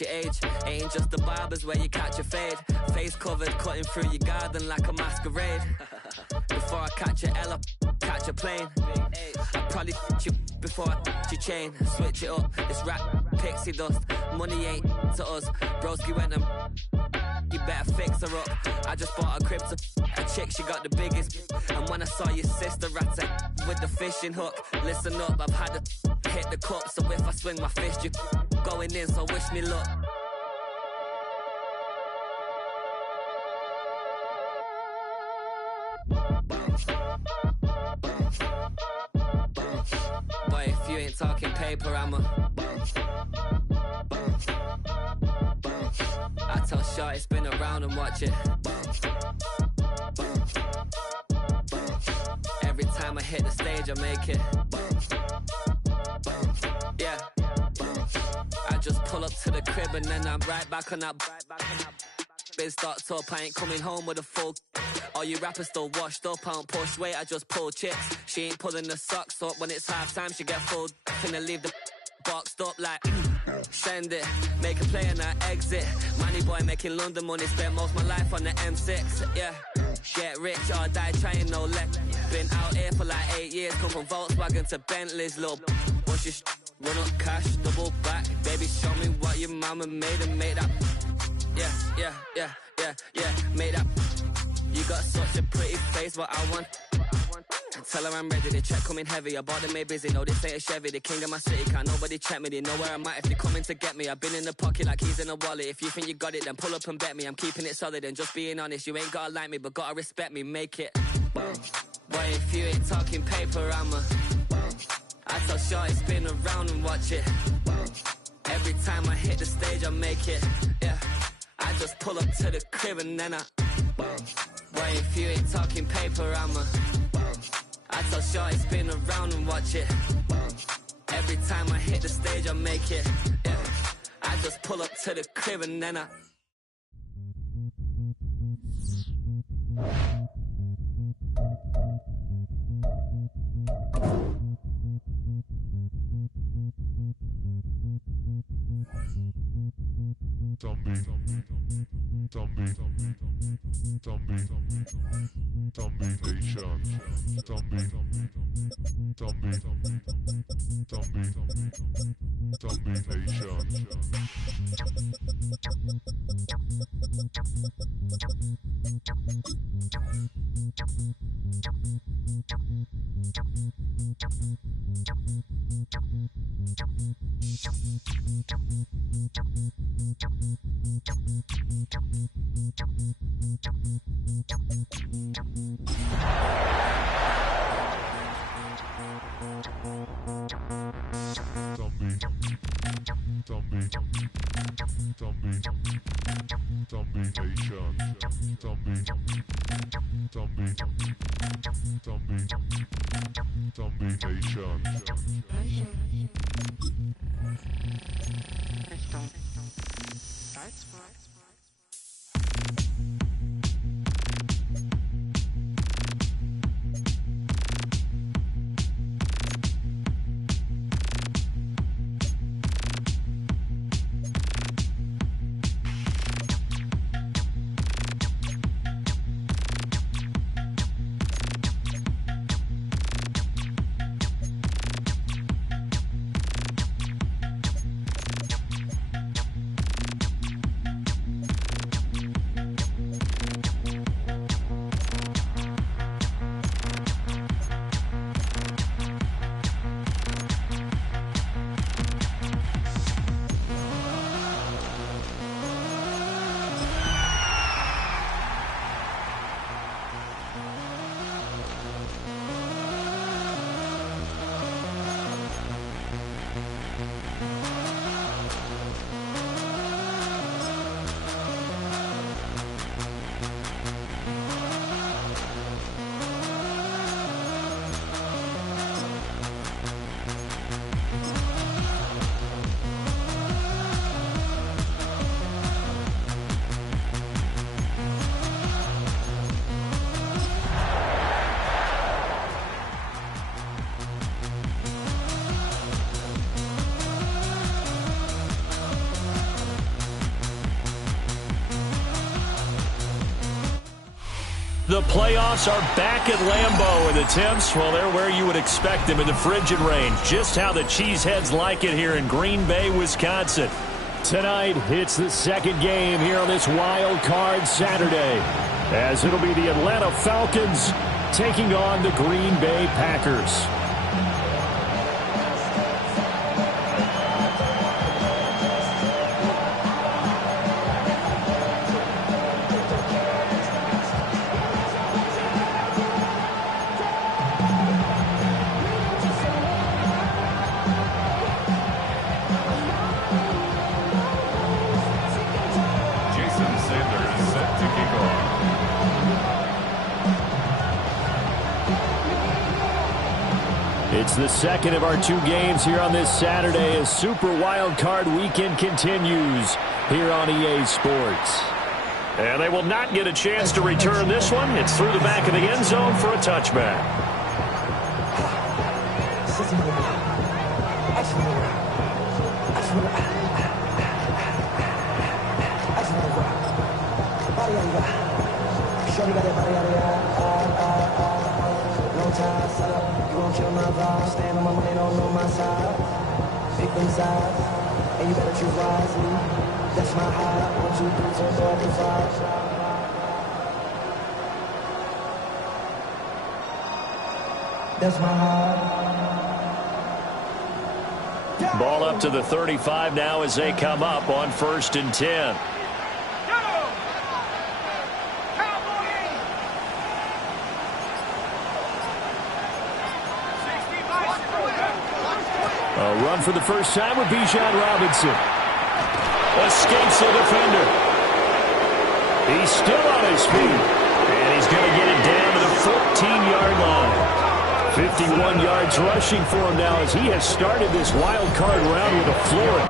match your age. Ain't just the barbers where you catch a fade. Face covered, cutting through your garden like a masquerade. Before I catch a L up, catch a plane. I probably you before I your chain. Switch it up, it's rap, pixie dust. Money ain't to us. Broski went and you better fix her up. I just bought a crib to a chick, she got the biggest. And when I saw your sister at it with the fishing hook, listen up, I've had to hit the cup. So if I swing my fist, you going in, so wish me luck. Boy, if you ain't talking paper, I'm a I tell Shorty spin around and watch it. Every time I hit the stage, I make it. Yeah. I just pull up to the crib and then I'm right back on that. Been stocked up, I ain't coming home with a full. All you rappers still washed up, I don't push weight, I just pull chips. She ain't pulling the socks up, when it's half time she get full. Finna leave the boxed up like send it, make a play and I exit. Money boy making London money, spent most of my life on the M6. Yeah, get rich or die trying, no let. Been out here for like 8 years, come from Volkswagen to Bentley's, little. What's your run up cash, double back. Baby, show me what your mama made and made that. Yeah, made that. You got such a pretty face, but I want. Tell her I'm ready, the check coming heavy. I bought them made busy, no this ain't a Chevy. The king of my city, can't nobody check me. They know where I'm at if they coming to get me. I've been in the pocket like keys in a wallet. If you think you got it, then pull up and bet me. I'm keeping it solid and just being honest. You ain't gotta like me, but gotta respect me, make it. Boy, if you ain't talking paper, I'm a I tell Shorty spin around and watch it. Every time I hit the stage, I make it. Yeah, I just pull up to the crib and then I boy, if you ain't talking paper, I'm a I tell Shorty spin around and watch it. Every time I hit the stage, I make it. Yeah, I just pull up to the crib and then I The playoffs are back at Lambeau, and the temps, well, they're where you would expect them in the frigid range. Just how the Cheeseheads like it here in Green Bay, Wisconsin. Tonight, it's the second game here on this wild card Saturday, as it'll be the Atlanta Falcons taking on the Green Bay Packers. It's the second of our 2 games here on this Saturday as Super Wild Card Weekend continues here on EA Sports. And they will not get a chance to return this one. It's through the back of the end zone for a touchback. Kill my vibe, stand on my money, don't know my side. Victim side, and you better choose wisely. That's my high. 1, 2, 3, 4, 5. That's my high. Ball up to the 35 now as they come up on 1st and 10. A run for the first time with Bijan Robinson. Escapes the defender. He's still on his feet. And he's going to get it down to the 14-yard line. 51 yards rushing for him now as he has started this wild card round with a flurry.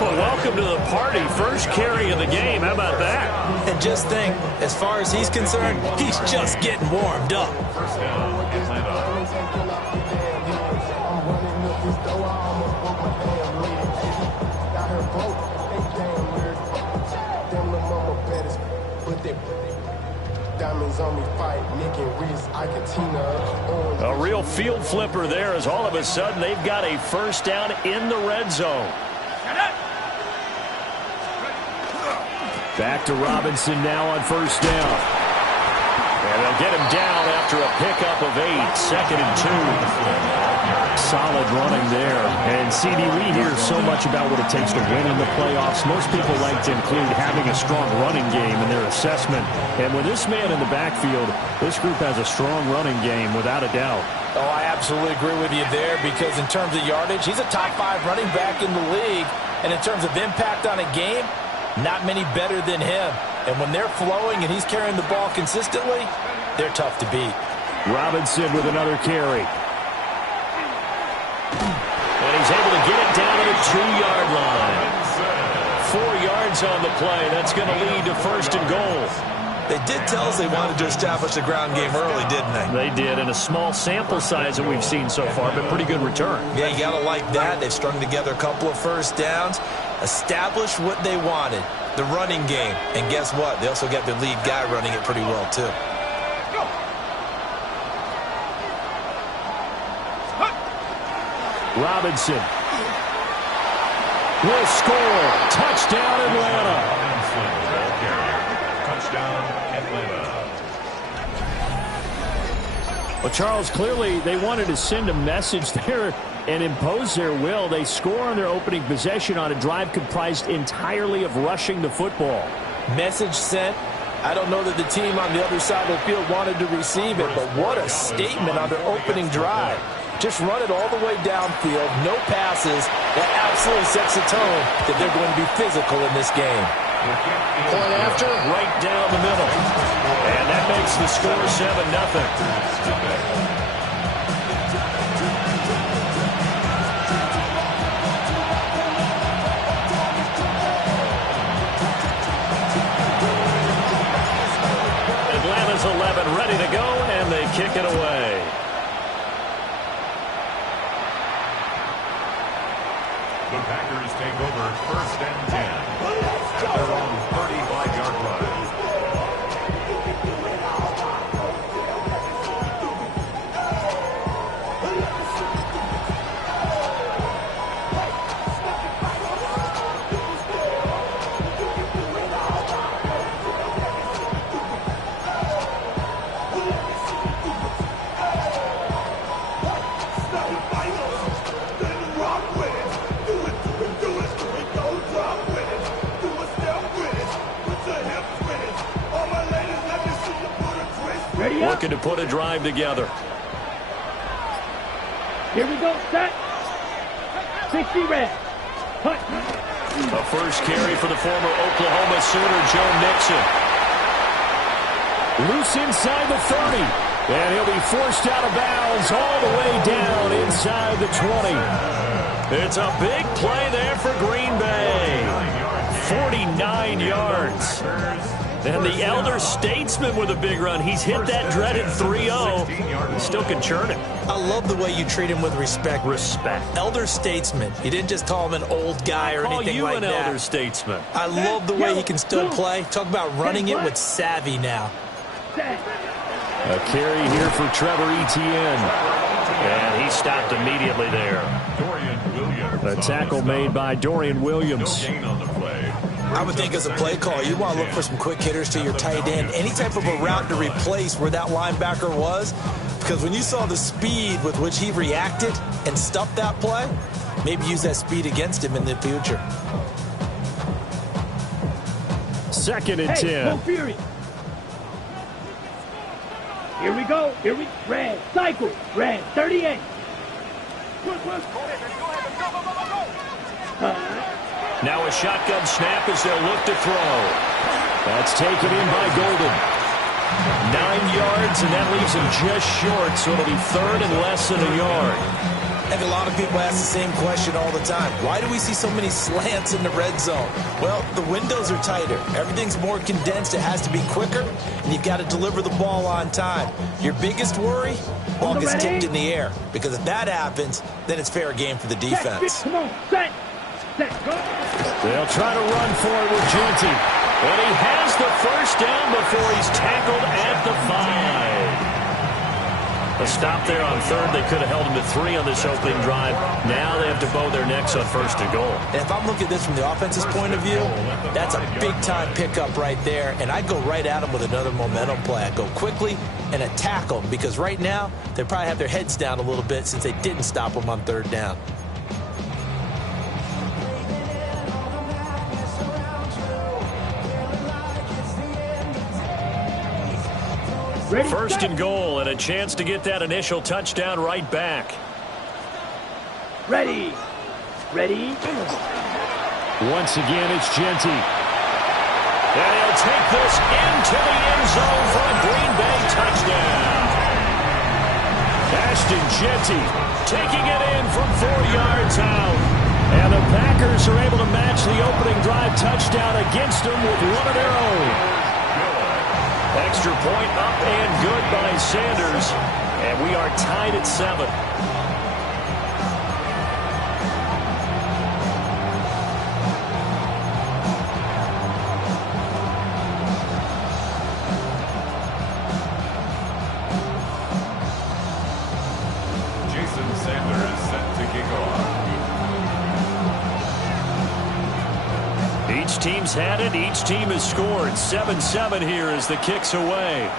Well, welcome to the party. First carry of the game. How about that? And just think, as far as he's concerned, he's just getting warmed up. First down, Atlanta. A real field flipper there as all of a sudden they've got a first down in the red zone. Back to Robinson now on first down. And they'll get him down after a pickup of 8, 2nd and 2. Solid running there. And CD, we hear so much about what it takes to win in the playoffs. Most people like to include having a strong running game in their assessment. And with this man in the backfield, this group has a strong running game without a doubt. Oh, I absolutely agree with you there because in terms of yardage, he's a top 5 running back in the league. And in terms of impact on a game, not many better than him. And when they're flowing and he's carrying the ball consistently, they're tough to beat. Robinson with another carry. And he's able to get it down to the 2-yard line. 4 yards on the play. That's going to lead to 1st and goal. They did tell us they wanted to establish the ground game early, didn't they? They did, in a small sample size that we've seen so far, but pretty good return. Yeah, you got to like that. They've strung together a couple of first downs, established what they wanted, the running game. And guess what? They also got their lead guy running it pretty well, too. Robinson will score. Touchdown, Atlanta. Touchdown, Atlanta. Well, Charles, clearly they wanted to send a message there and impose their will. They score on their opening possession on a drive comprised entirely of rushing the football. Message sent. I don't know that the team on the other side of the field wanted to receive it, but what a statement on their opening drive. Just run it all the way downfield, no passes. That absolutely sets the tone that they're going to be physical in this game. Point after, right down the middle. And that makes the score 7-0. Atlanta's 11 ready to go, and they kick it away. The Packers take over 1st and 10 at their own 35-yard line. Looking to put a drive together. Here we go, set. 60 red. Cut. A first carry for the former Oklahoma Sooner, Joe Mixon. Loose inside the 30. And he'll be forced out of bounds all the way down inside the 20. It's a big play there for Green Bay. 49 yards. And the elder statesman with a big run. He's hit that dreaded 3-0. He still can churn it. I love the way you treat him with respect. Respect. Elder statesman. You didn't just call him an old guy or anything like that. Call you an elder statesman. I love the way he can still play. Talk about running it with savvy now. A carry here for Trevor Etienne. And he stopped immediately there. A tackle made by Dorian Williams. I would think as a play caller, you want to look for some quick hitters to your tight end. Any type of a route to replace where that linebacker was. Because when you saw the speed with which he reacted and stuffed that play, maybe use that speed against him in the future. 2nd and 10. Fury. Here we go. Here we red. Cycle. Red. 38. Now a shotgun snap as they'll look to throw. That's taken in by Golden. 9 yards, and that leaves him just short, so it'll be 3rd and less than a yard. I think a lot of people ask the same question all the time. Why do we see so many slants in the red zone? Well, the windows are tighter. Everything's more condensed. It has to be quicker, and you've got to deliver the ball on time. Your biggest worry? Ball gets tipped in the air, because if that happens, then it's fair game for the defense. Come on, set. They'll try to run for it with Genty. And he has the first down before he's tackled at the 5. A stop there on 3rd. They could have held him to 3 on this opening drive. Now they have to bow their necks on 1st and goal. And if I'm looking at this from the offense's point of view, that's a big-time pickup right there. And I'd go right at him with another momentum play. I'd go quickly and attack them, because right now they probably have their heads down a little bit since they didn't stop them on 3rd down. Ready, 1st and goal, and a chance to get that initial touchdown right back. Ready. Once again, it's Genty. And he'll take this into the end zone for a Green Bay touchdown. Ashton Genty taking it in from 4 yards out. And the Packers are able to match the opening drive touchdown against them with one of their own. Extra point up and good by Sanders. And we are tied at 7. Jason Sanders set to kick off. Each team's had it. Each team has scored. 7-7 here as the kick's away.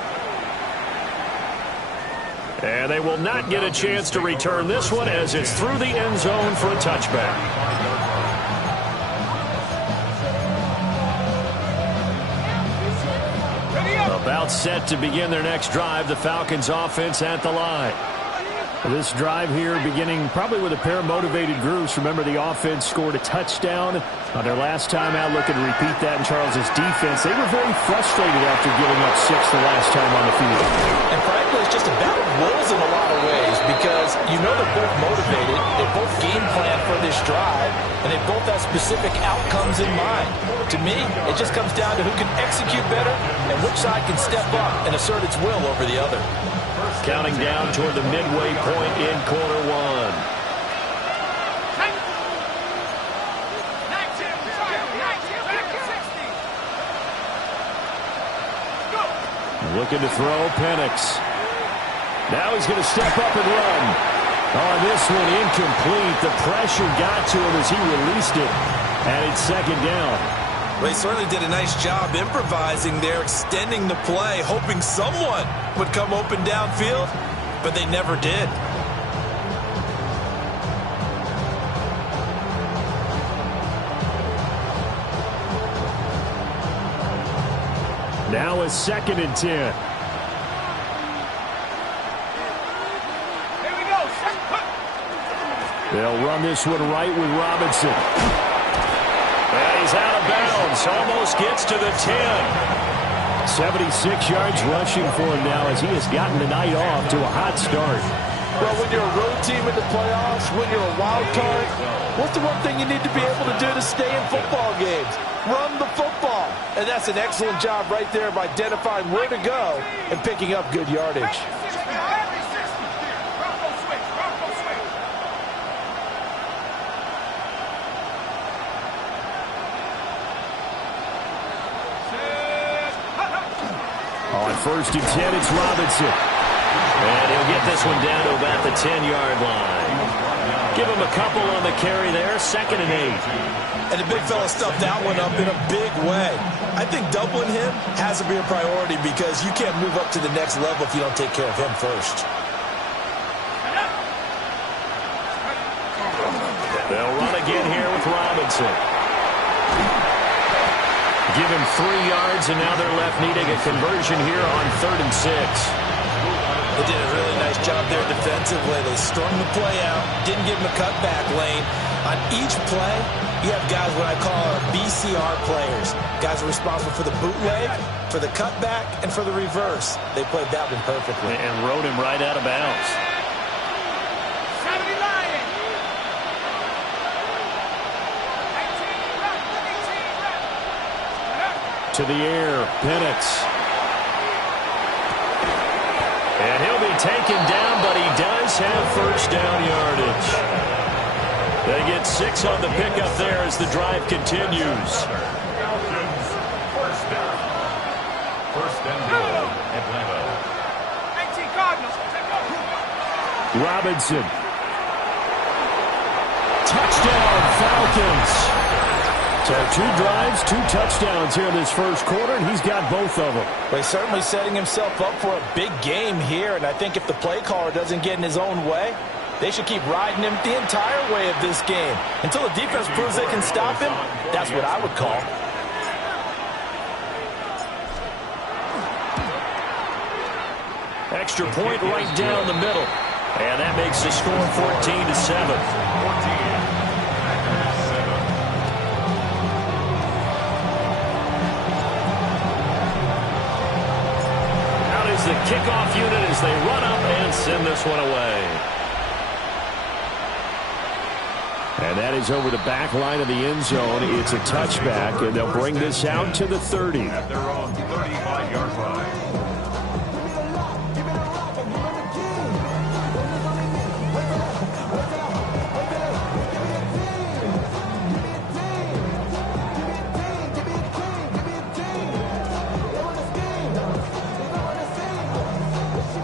And they will not get a chance to return this one as it's through the end zone for a touchback. About set to begin their next drive. The Falcons offense at the line. This drive here beginning probably with a pair of motivated groups. Remember, the offense scored a touchdown on their last time out, looking to repeat that in Charles's defense. They were very frustrated after giving up 6 the last time on the field. And frankly, it's just a battle of wills in a lot of ways because you know they're both motivated. They both game plan for this drive, and they both have specific outcomes in mind. To me, it just comes down to who can execute better and which side can step up and assert its will over the other. Counting down toward the midway point in quarter one. Looking to throw, Penix. Now he's going to step up and run. Oh, this one incomplete. The pressure got to him as he released it. And it's second down. Well, he certainly did a nice job improvising there, extending the play, hoping someone would come open downfield, but they never did. Now a 2nd and 10. Here we go. They'll run this one right with Robinson. And he's out of bounds. Almost gets to the 10. 76 yards rushing for him now as he has gotten the night off to a hot start. Well, when you're a road team in the playoffs, when you're a wild card, what's the one thing you need to be able to do to stay in football games? Run the football. And that's an excellent job right there of identifying where to go and picking up good yardage. On 1st and 10, it's Robinson. And he'll get this one down to about the 10-yard line. Give him a couple on the carry there. 2nd and 8. And the big fella stuffed that one up in a big way. I think doubling him has to be a priority because you can't move up to the next level if you don't take care of him first. They'll run again here with Robinson. Give him 3 yards, and now they're left needing a conversion here on 3rd and 6. They did a really nice job there defensively. They stormed the play out, didn't give him a cutback lane. On each play, you have guys what I call BCR players. Guys are responsible for the bootleg, for the cutback, and for the reverse. They played that one perfectly. And rode him right out of bounds. To the air, Penix. And he'll be taken down, but he does have 1st down yardage. They get 6 on the pickup there as the drive continues. First and goal, Atlanta. 18 Cardinals. Robinson. Touchdown, Falcons. So 2 drives, 2 touchdowns here in this first quarter, and he's got both of them. Well, he's certainly setting himself up for a big game here, and I think if the play caller doesn't get in his own way, they should keep riding him the entire way of this game. Until the defense proves they can stop him, that's what I would call. Extra point right down the middle. And that makes the score 14-7. The kickoff unit as they run up and send this one away. And that is over the back line of the end zone. It's a touchback, and they'll bring this out to the 30. At their own 35-yard line.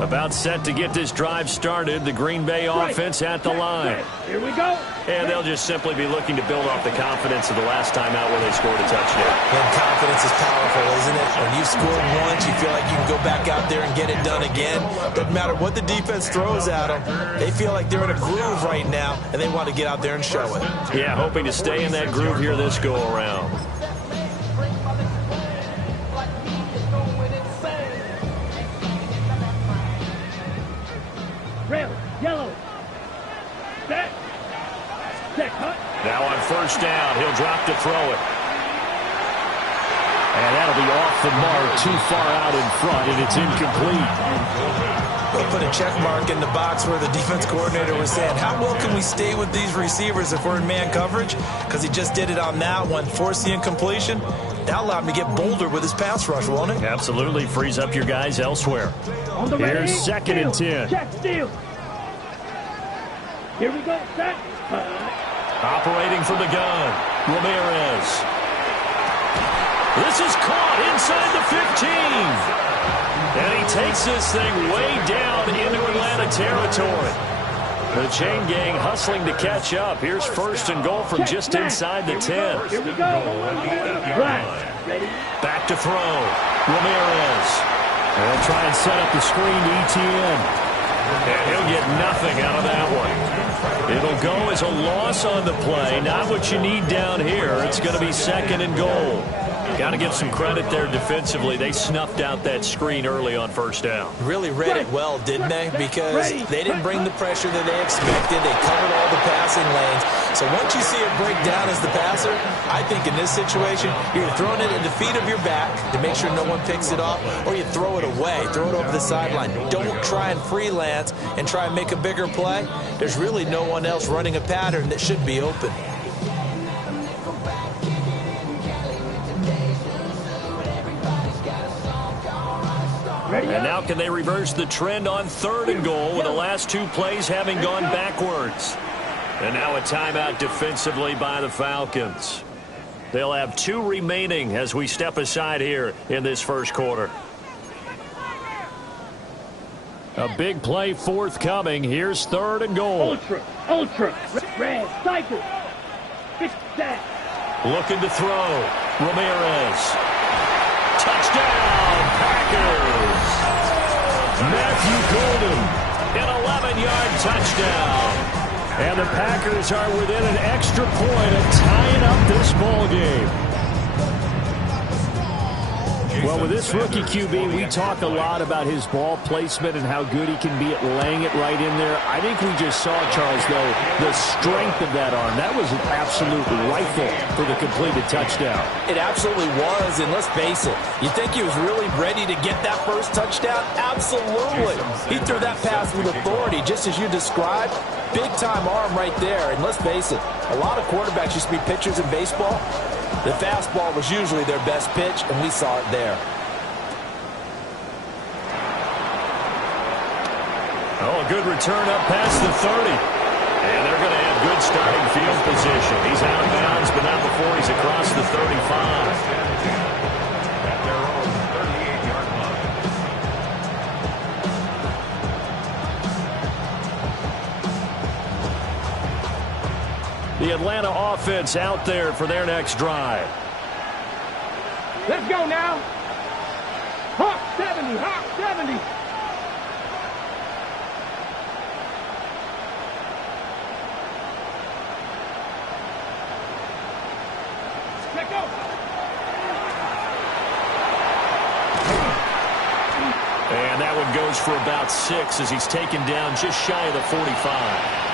About set to get this drive started. The Green Bay offense at the line. Here we go. And they'll just simply be looking to build off the confidence of the last time out where they scored a touchdown. And confidence is powerful, isn't it? When you've scored once, you feel like you can go back out there and get it done again. Doesn't matter what the defense throws at them. They feel like they're in a groove right now, and they want to get out there and show it. Yeah, hoping to stay in that groove here this go-around. Red, yellow, first down. He'll drop to throw it. And that'll be off the mark, too far out in front, and it's incomplete. We'll put a check mark in the box where the defense coordinator was saying, how well can we stay with these receivers if we're in man coverage? Because he just did it on that one, forced the incompletion. That allowed him to get bolder with his pass rush, won't it? Absolutely. Frees up your guys elsewhere. Here's second and 10. Check, steal. Here we go, set. Operating from the gun, Ramirez. This is caught inside the 15. And he takes this thing way down into Atlanta territory. The chain gang hustling to catch up. Here's first and goal from just inside the 10. Here we go. Ready? Back to throw. Ramirez. They'll try and set up the screen to ETN. And he'll get nothing out of that one. It'll go as a loss on the play. Not what you need down here. It's going to be second and goal. Got to give some credit there defensively. They snuffed out that screen early on first down. Really read it well, didn't they? Because they didn't bring the pressure that they expected. They covered all the passing lanes. So once you see it break down as the passer, I think in this situation, you're throwing it at the feet of your back to make sure no one picks it off, or you throw it away, throw it over the sideline. Don't try and freelance and try and make a bigger play. There's really no one else running a pattern that should be open. And now can they reverse the trend on third and goal with the last two plays having gone backwards? And now a timeout defensively by the Falcons. They'll have two remaining as we step aside here in this first quarter. A big play forthcoming. Here's third and goal. Ultra, red, cycle. Fix that. Looking to throw. Ramirez. Touchdown, Packers. Matthew Golden, an 11-yard touchdown. And the Packers are within an extra point of tying up this ball game. Well, with this rookie QB, we talk a lot about his ball placement and how good he can be at laying it right in there. I think we just saw, Charles, though, the strength of that arm. That was an absolute rifle for the completed touchdown. It absolutely was, and let's face it, you think he was really ready to get that first touchdown? Absolutely. He threw that pass with authority, just as you described. Big-time arm right there, and let's face it, a lot of quarterbacks used to be pitchers in baseball. The fastball was usually their best pitch, and we saw it there. Oh, a good return up past the 30. And they're going to have good starting field position. He's out of bounds, but not before he's across the 35. At their own 38-yard line. The Atlanta offense out there for their next drive. Let's go now. Hawk 70, Hawk 70. Let go. And that one goes for about 6 as he's taken down just shy of the 45.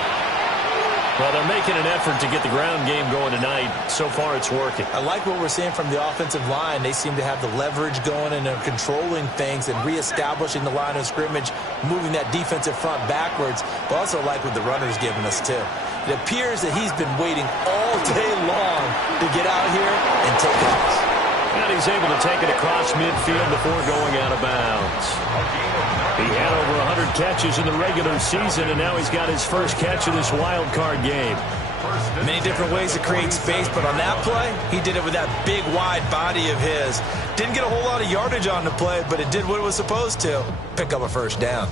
Well, they're making an effort to get the ground game going tonight. So far, it's working. I like what we're seeing from the offensive line. They seem to have the leverage going, and they're controlling things and reestablishing the line of scrimmage, moving that defensive front backwards, but also like what the runner's giving us, too. It appears that he's been waiting all day long to get out here and take off. And he's able to take it across midfield before going out of bounds. He had over 100 catches in the regular season, and now he's got his first catch of this wild card game. Many different ways to create space, but on that play, he did it with that big, wide body of his. Didn't get a whole lot of yardage on the play, but it did what it was supposed to. Pick up a first down.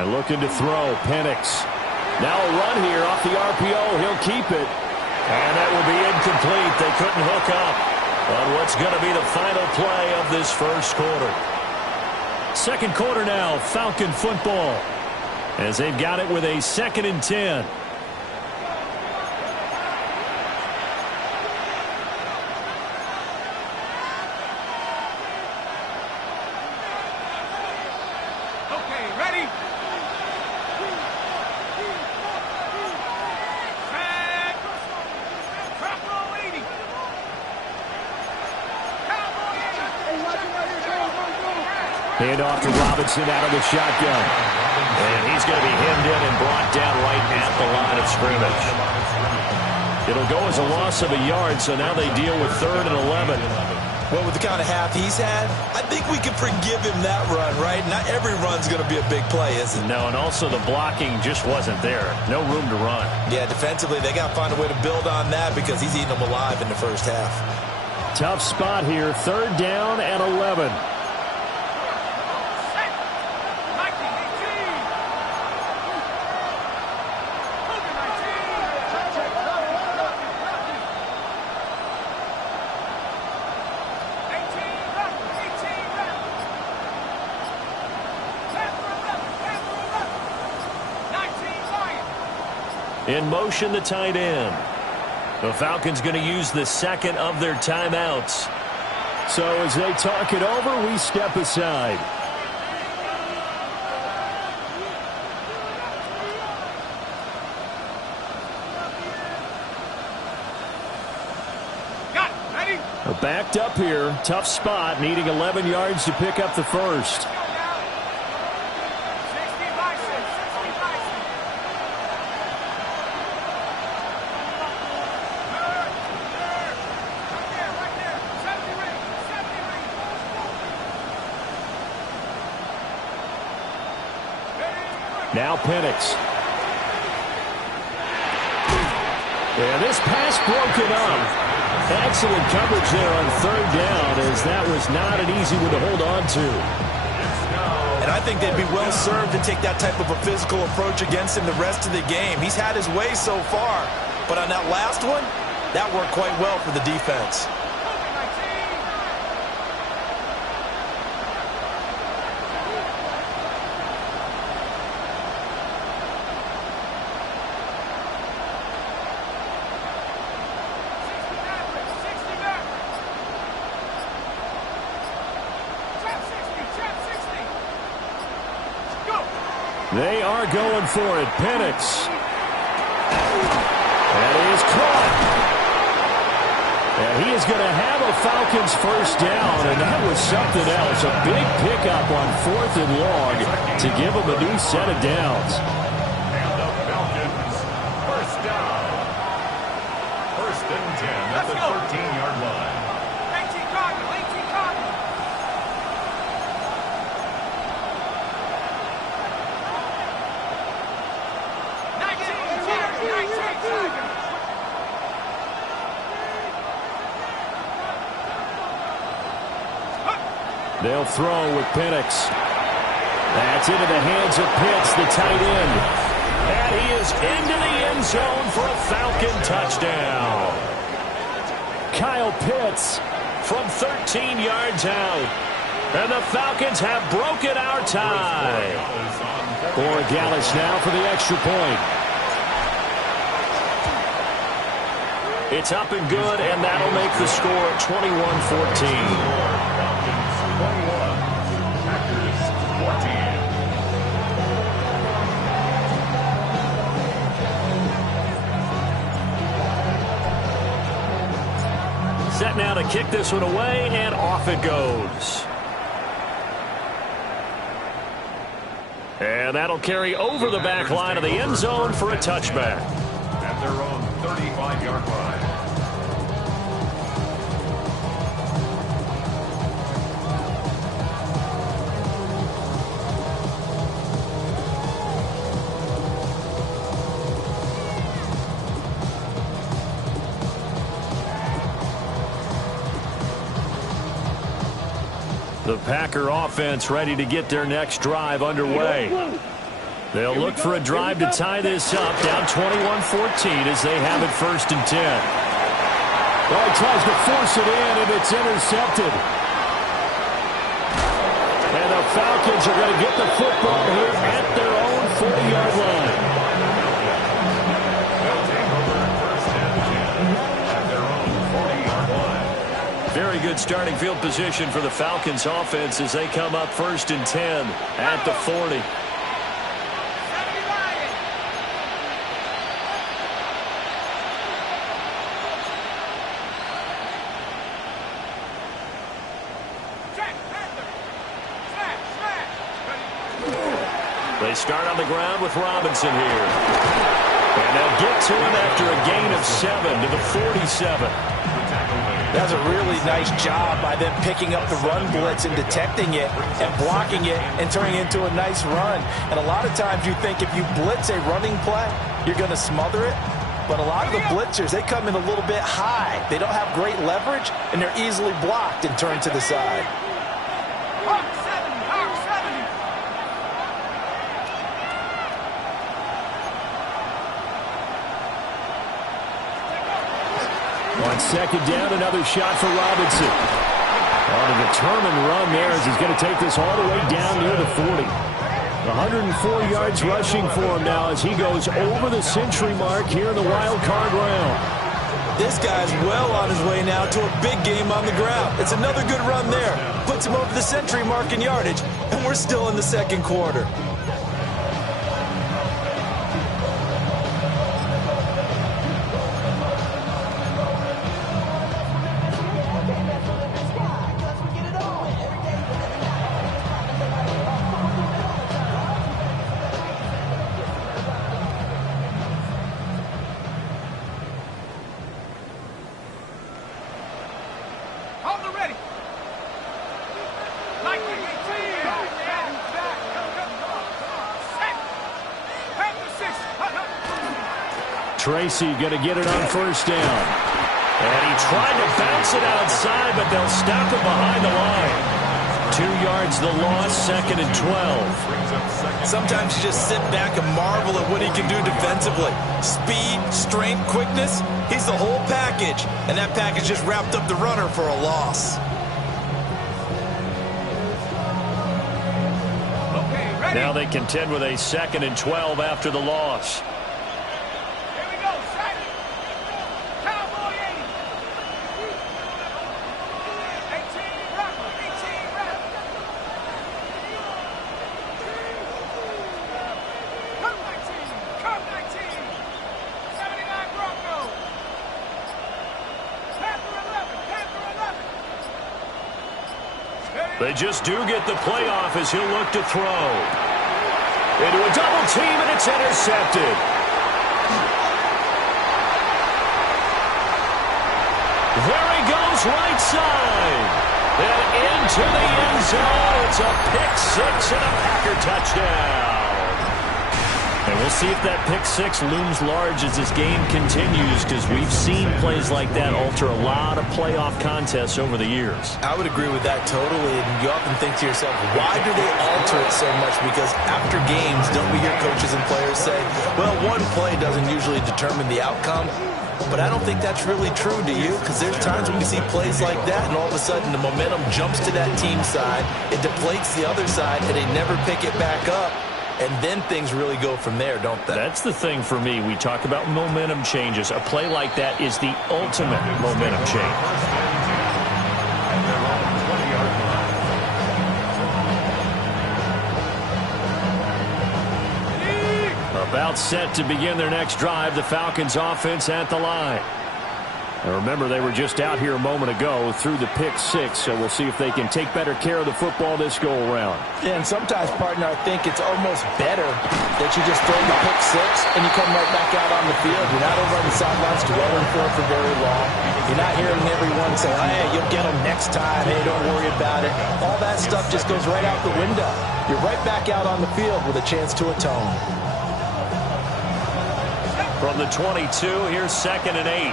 And looking to throw, Penix. Now a run here off the RPO. He'll keep it. And that will be incomplete. They couldn't hook up on what's going to be the final play of this first quarter. Second quarter now, Falcon football. as they've got it with a 2nd and 10. Hand off to Robinson out of the shotgun. And he's going to be hemmed in and brought down right at the line of scrimmage. It'll go as a loss of a yard, so now they deal with 3rd and 11. Well, with the kind of half he's had, I think we can forgive him that run, right? Not every run's going to be a big play, is it? No, and also the blocking just wasn't there. No room to run. Yeah, defensively, they got to find a way to build on that because he's eating them alive in the first half. Tough spot here. 3rd down and 11. In motion, the tight end. The Falcons going to use the 2nd of their timeouts. So as they talk it over, we step aside. Got it. Ready? We're backed up here. Tough spot, needing 11 yards to pick up the first. Now Penix. And this pass broken up. Excellent coverage there on 3rd down, as that was not an easy one to hold on to. And I think they'd be well served to take that type of a physical approach against him the rest of the game. He's had his way so far, but on that last one, that worked quite well for the defense. They are going for it. Penix. And he is caught. And he is going to have a Falcons first down, and that was something else. A big pickup on 4th and long to give them a new set of downs. And the Falcons first down. 1st and 10 at the 13-yard line. They'll throw with Penix. That's into the hands of Pitts, the tight end. And he is into the end zone for a Falcon touchdown. Kyle Pitts from 13 yards out. And the Falcons have broken our tie. Borregales now for the extra point. It's up and good, and that'll make the score 21-14. Set now to kick this one away, and off it goes. And that'll carry over the back line of the end zone for a touchback. At their own 35-yard line. The Packer offense ready to get their next drive underway. They'll look for a drive to tie this up, down 21-14 as they have it 1st and 10. Well, he tries to force it in, and it's intercepted. And the Falcons are going to get the football here at their own 40-yard line. They'll take over first and 10 at their own 40-yard line. Very good starting field position for the Falcons offense as they come up first and 10 at the 40. They start on the ground with Robinson here. And they'll get to him after a gain of 7 to the 47. That's a really nice job by them picking up the run blitz and detecting it and blocking it and turning it into a nice run. And a lot of times you think if you blitz a running play, you're going to smother it. But a lot of the blitzers, they come in a little bit high. They don't have great leverage, and they're easily blocked and turned to the side. On second down, another shot for Robinson. On a determined run there as he's going to take this all the way down near the 40. 104 yards rushing for him now as he goes over the century mark here in the wild card round. This guy's well on his way now to a big game on the ground. It's another good run there. Puts him over the century mark in yardage, and we're still in the second quarter. Tracy going to get it on first down. And he tried to bounce it outside, but they'll stop it behind the line. 2 yards the loss, second and 12. Sometimes you just sit back and marvel at what he can do defensively. Speed, strength, quickness, he's the whole package. And that package just wrapped up the runner for a loss. Now they contend with a second and 12 after the loss. They just do get the playoff as he'll look to throw. Into a double team, and it's intercepted. There he goes, right side. And into the end zone. It's a pick-6 and a Packer touchdown. And we'll see if that pick-6 looms large as this game continues, because we've seen plays like that alter a lot of playoff contests over the years. I would agree with that totally, and you often think to yourself, why do they alter it so much? Because after games, don't we hear coaches and players say, well, one play doesn't usually determine the outcome? But I don't think that's really true, do you? Because there's times when we see plays like that, and all of a sudden the momentum jumps to that team side, it deflates the other side, and they never pick it back up. And then things really go from there, don't they? That's the thing for me. We talk about momentum changes. A play like that is the ultimate momentum change. About set to begin their next drive, the Falcons offense at the line. And remember, they were just out here a moment ago through the pick-6, so we'll see if they can take better care of the football this go-around. Yeah, and sometimes, partner, I think it's almost better that you just throw the pick-6 and you come right back out on the field. You're not over on the sidelines dwelling for it for very long. You're not hearing everyone say, hey, you'll get them next time. Hey, don't worry about it. All that stuff just goes right out the window. You're right back out on the field with a chance to atone. From the 22, here's 2nd and 8.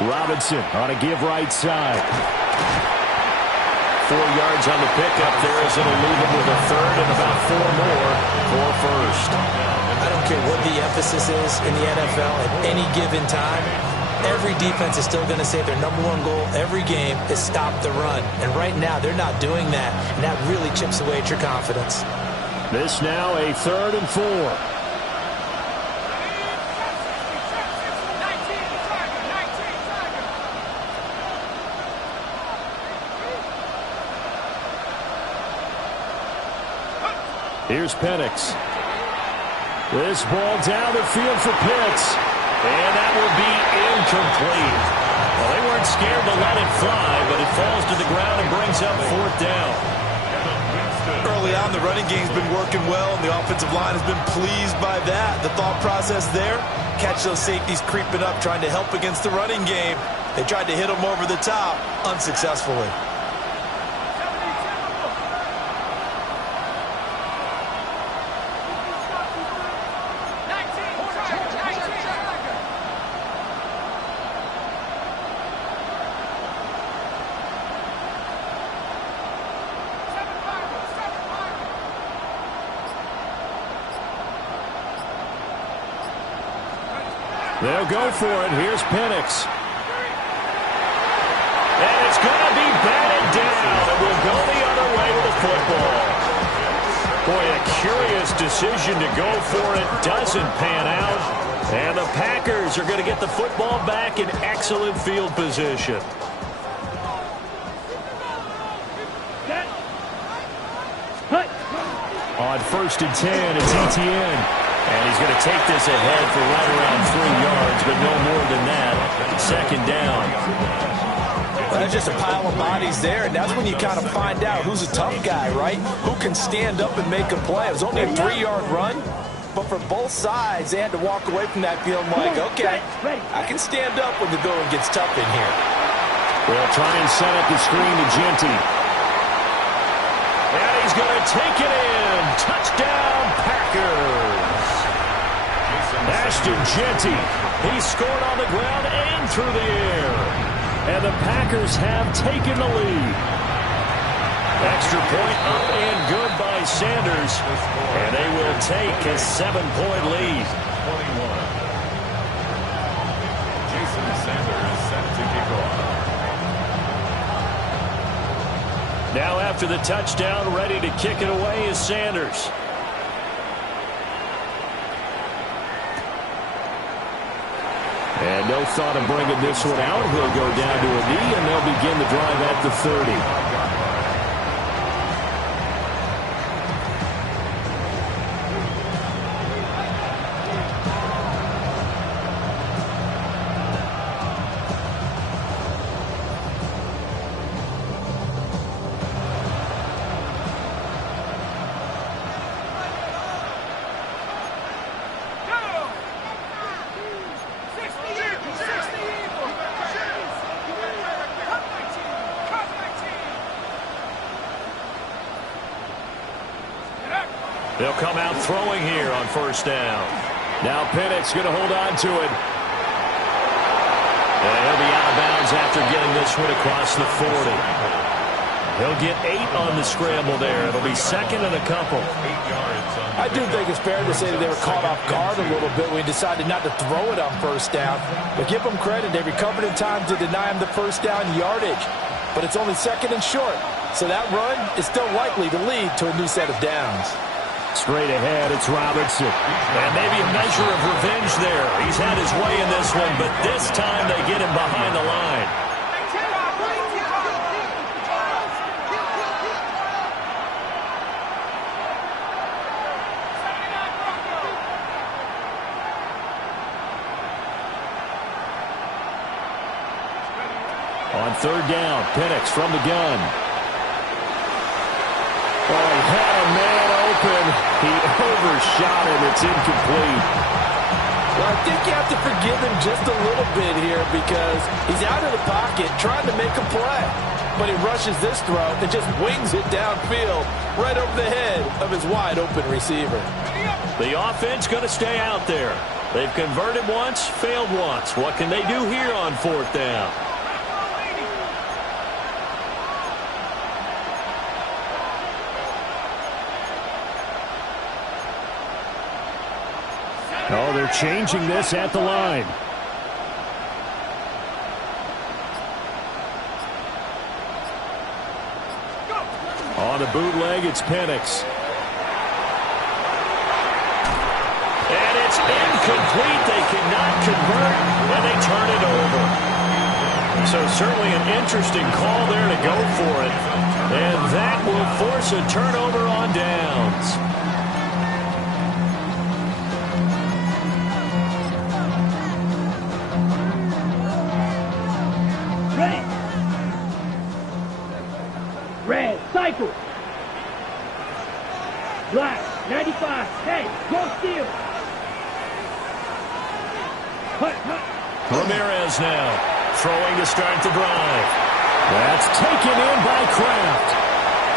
Robinson on a give right side. 4 yards on the pickup there as it'll leave him with a third and about 4 more for first. I don't care what the emphasis is in the NFL at any given time. Every defense is still going to say their number one goal every game is stop the run. And right now, they're not doing that, and that really chips away at your confidence. This now a 3rd and 4. Here's Penix. This ball down the field for Pitts. And that will be incomplete. Well, they weren't scared to let it fly, but it falls to the ground and brings up 4th down. Early on, the running game's been working well, and the offensive line has been pleased by that. The thought process there, catch those safeties creeping up, trying to help against the running game. They tried to hit them over the top, unsuccessfully. They'll go for it. Here's Penix. And it's going to be batted down. It will go the other way with the football. Boy, a curious decision to go for it. Doesn't pan out. And the Packers are going to get the football back in excellent field position. On 1st and 10, it's ETN. And he's going to take this ahead for right around 3 yards, but no more than that. 2nd down. Well, there's just a pile of bodies there, and that's when you kind of find out who's a tough guy, right? Who can stand up and make a play. It was only a 3-yard run, but for both sides, they had to walk away from that feeling like, okay, I can stand up when the going gets tough in here. They'll try and set up the screen to Genty. And he's going to take it in. Touchdown, Packers. Ashton Genty, he scored on the ground and through the air. And the Packers have taken the lead. Extra point up and good by Sanders. And they will take a 7-point lead. 21. Jason Sanders set to kick off. Now after the touchdown, ready to kick it away is Sanders. And no thought of bringing this one out. He'll go down to a knee, and they'll begin the drive at the 30. They'll come out throwing here on 1st down. Now Penix going to hold on to it. And he'll be out of bounds after getting this one across the 40. He'll get 8 on the scramble there. It'll be 2nd and a couple. I do think it's fair to say that they were caught off guard a little bit when we decided not to throw it on 1st down. But give them credit. They recovered in time to deny him the 1st down yardage. But it's only 2nd and short. So that run is still likely to lead to a new set of downs. Straight ahead, it's Robinson. And maybe a measure of revenge there. He's had his way in this one, but this time they get him behind the line. On 3rd down, Penix from the gun. Oh, he had a man open. He overshot him. It's incomplete. Well, I think you have to forgive him just a little bit here because he's out of the pocket trying to make a play. But he rushes this throw and just wings it downfield right over the head of his wide-open receiver. The offense going to stay out there. They've converted once, failed once. What can they do here on 4th down? Oh, they're changing this at the line. On the bootleg, it's Penix. And it's incomplete. They cannot convert, and they turn it over. So certainly an interesting call there to go for it. And that will force a turnover on downs. Ready. Red, cycle. Black, 95. Hey, go steal. Hut. Ramirez now, throwing to start the drive. That's taken in by Kraft.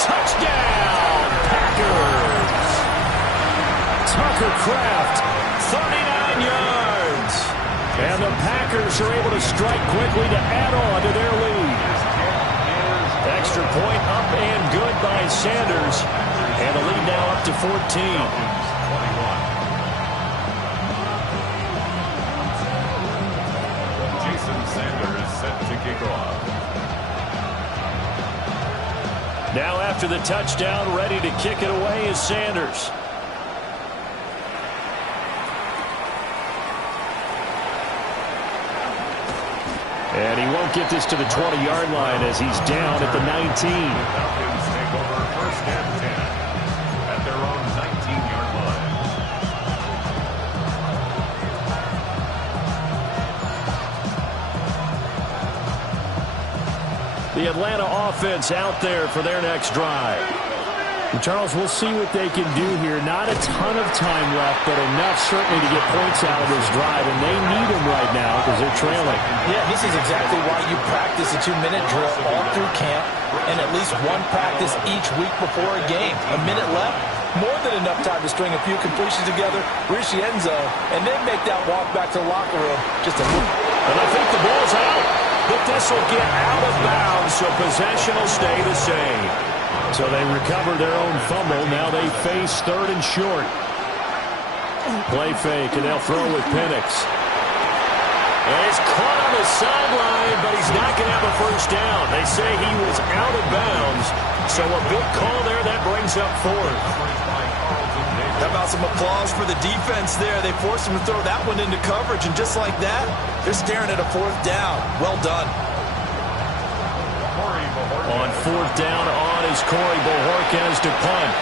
Touchdown, Packers! Tucker Kraft, 39 yards. And the Packers are able to strike quickly to add on to their lead. Extra point up and good by Sanders. And the lead now up to 14. Now after the touchdown, ready to kick it away is Sanders. And he won't get this to the 20-yard line as he's down at the 19. The Falcons take over first and 10 at their own 19-yard line. The Atlanta offense out there for their next drive. And Charles, we'll see what they can do here. Not a ton of time left, but enough certainly to get points out of this drive, and they need them right now because they're trailing. Yeah, this is exactly why you practice a 2-minute drill all through camp and at least one practice each week before a game. A minute left, more than enough time to string a few completions together, reach the end zone, and then make that walk back to the locker room just a little. And I think the ball's out, but this will get out of bounds, so possession will stay the same. So they recover their own fumble. Now they face third and short. Play fake, and they'll throw with Penix. And he's caught on the sideline, but he's not going to have a first down. They say he was out of bounds, so a big call there. That brings up fourth. How about some applause for the defense there? They forced him to throw that one into coverage, and just like that, they're staring at a fourth down. Well done. On fourth down, on is Corey Bojorquez to punt.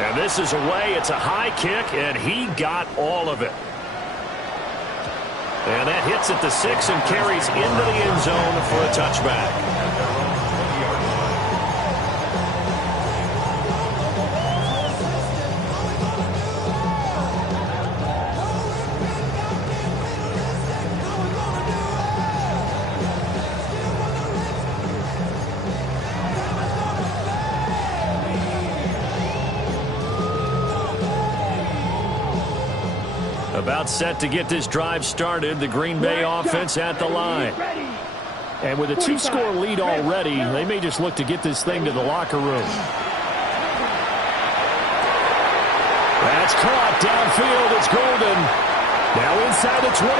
And this is away. It's a high kick, and he got all of it. And that hits at the 6 and carries into the end zone for a touchback. About set to get this drive started. The Green Bay offense at the line. And with a 2-score lead already, they may just look to get this thing to the locker room. That's caught downfield. It's Golden. Now inside the 25.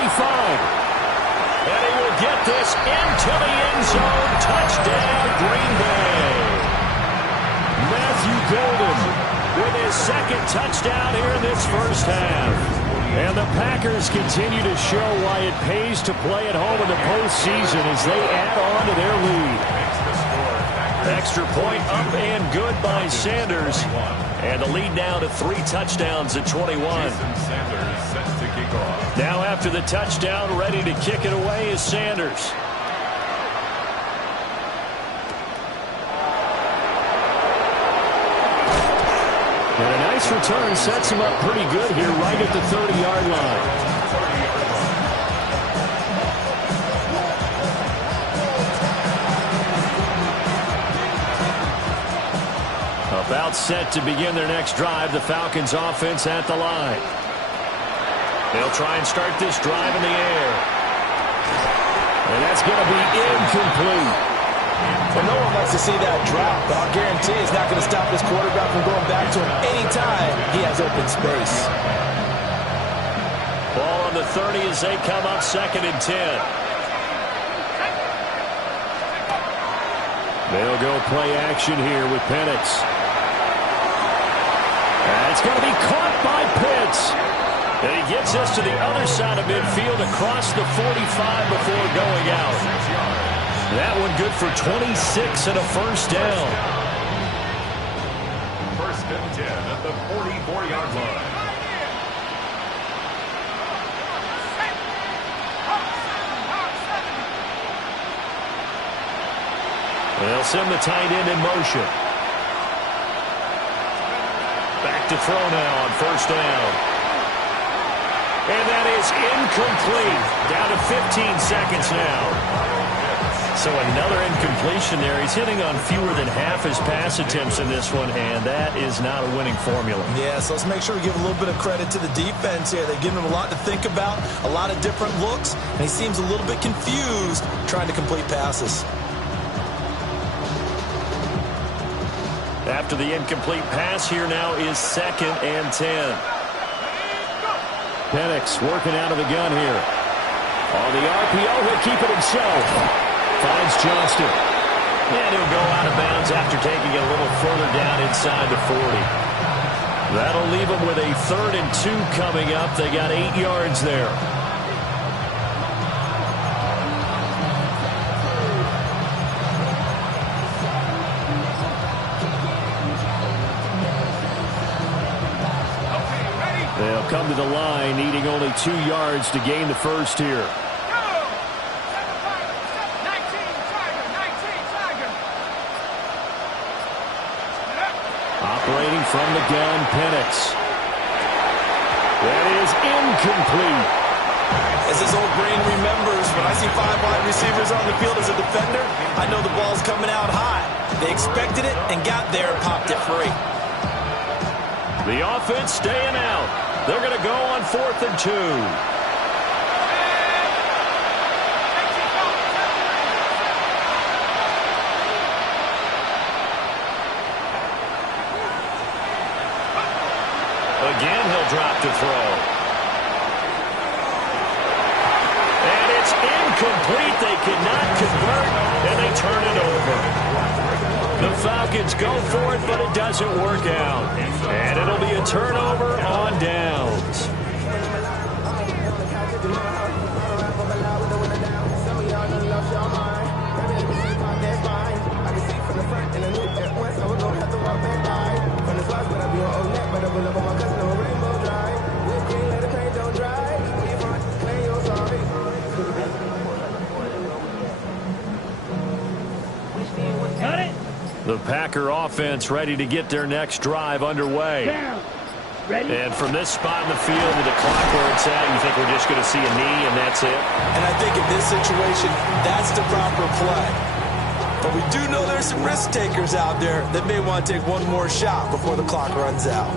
And he will get this into the end zone. Touchdown, Green Bay. Matthew Golden with his second touchdown here in this first half. And the Packers continue to show why it pays to play at home in the postseason as they add on to their lead. Extra point up and good by Sanders. And the lead now to 3 touchdowns at 21. Now after the touchdown, ready to kick it away is Sanders. And a nice return sets him up pretty good here right at the 30-yard line. About set to begin their next drive, the Falcons offense at the line. They'll try and start this drive in the air. And that's going to be incomplete. Well, no one likes to see that drop, but I'll guarantee it's not going to stop this quarterback from going back to him anytime he has open open space. Ball on the 30 as they come up 2nd and 10. They'll go play action here with Penix. It's going to be caught by Pitts. And he gets us to the other side of midfield across the 45 before going out. That one good for 26 and a first down. 1st and 10 at the 44-yard line. They'll send the tight end in motion. Back to throw now on 1st down. And that is incomplete. Down to 15 seconds now. So another incompletion there. He's hitting on fewer than half his pass attempts in this one, and that is not a winning formula. Yeah, so let's make sure we give a little bit of credit to the defense here. They've given him a lot to think about, a lot of different looks, and he seems a little bit confused trying to complete passes. After the incomplete pass, here now is 2nd and 10. Penix working out of the gun here. On the RPO, he'll keep it himself. Finds Johnston. And he'll go out of bounds after taking it a little further down inside the 40. That'll leave them with a 3rd and 2 coming up. They got 8 yards there. They'll come to the line, needing only 2 yards to gain the first here. Operating from the gun, Penix. That is incomplete. As his old brain remembers, when I see 5 wide receivers on the field as a defender, I know the ball's coming out high. They expected it and got there and popped it free. The offense staying out. They're going to go on 4th and 2. Again, he'll drop to throw. And it's incomplete. They cannot convert, and they turn it over. The Falcons go for it, but it doesn't work out. And it'll be a turnover on downs. The Packer offense ready to get their next drive underway. Ready? And from this spot in the field with the clock where it's at, you think we're just going to see a knee and that's it? And I think in this situation, that's the proper play. But we do know there's some risk takers out there that may want to take one more shot before the clock runs out.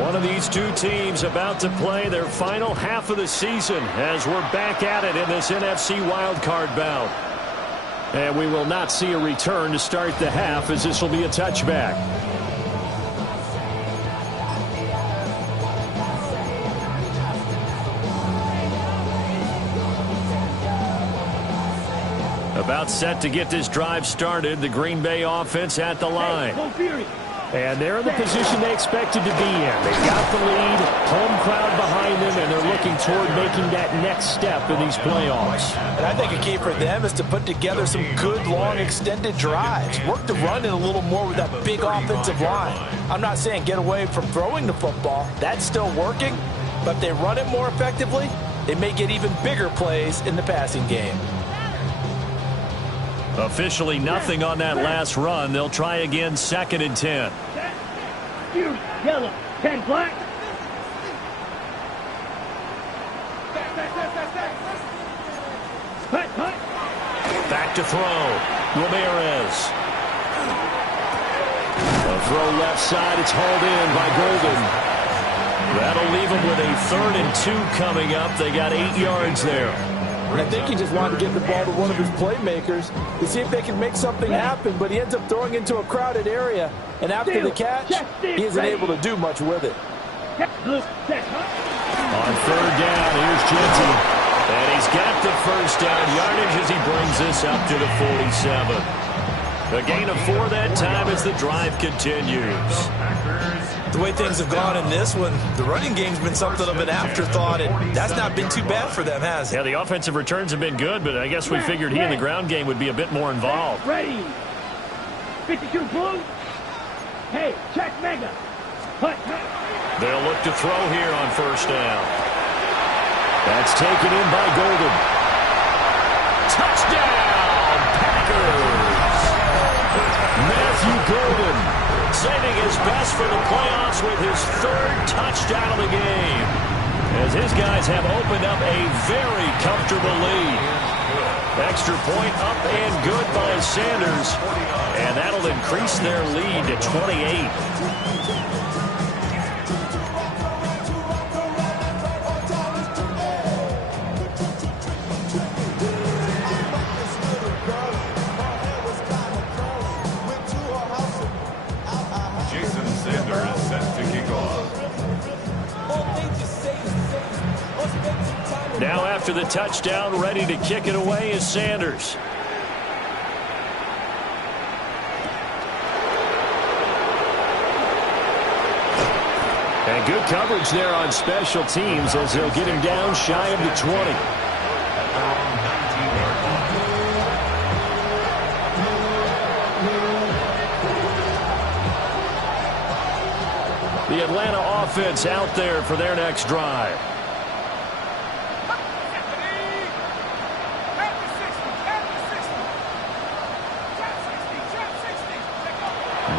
One of these two teams about to play their final half of the season as we're back at it in this NFC wildcard bout. And we will not see a return to start the half, as this will be a touchback. About set to get this drive started. The Green Bay offense at the line. And they're in the position they expected to be in. They've got the lead, home crowd behind them, and they're looking toward making that next step in these playoffs. And I think a key for them is to put together some good, long, extended drives. Work the run in a little more with that big offensive line. I'm not saying get away from throwing the football. That's still working. But if they run it more effectively, they may get even bigger plays in the passing game. Officially nothing on that last run. They'll try again, 2nd and 10. Yellow, 10 black. Back back to throw. Ramirez. A throw left side. It's hauled in by Golden. That'll leave them with a 3rd and 2 coming up. They got 8 yards there. And I think he just wanted to get the ball to one of his playmakers to see if they can make something happen, but he ends up throwing into a crowded area, and after the catch, he isn't able to do much with it. On 3rd down, here's Jensen. And he's got the first down yardage as he brings this up to the 47. A gain of 4 that time as the drive continues. The way things have gone in this one, the running game's been something of an afterthought, and that's not been too bad for them, has it? Yeah, the offensive returns have been good, but I guess we figured he in the ground game would be a bit more involved. Ready. 52 blue. Hey, check mega. Hut. They'll look to throw here on 1st down. That's taken in by Golden. Touchdown, Packers! Matthew Golden saving his best for the playoffs with his 3rd touchdown of the game, as his guys have opened up a very comfortable lead. Extra point up and good by Sanders, and that'll increase their lead to 28. Now after the touchdown, ready to kick it away is Sanders. And good coverage there on special teams as they'll get him down shy of the 20. The Atlanta offense out there for their next drive.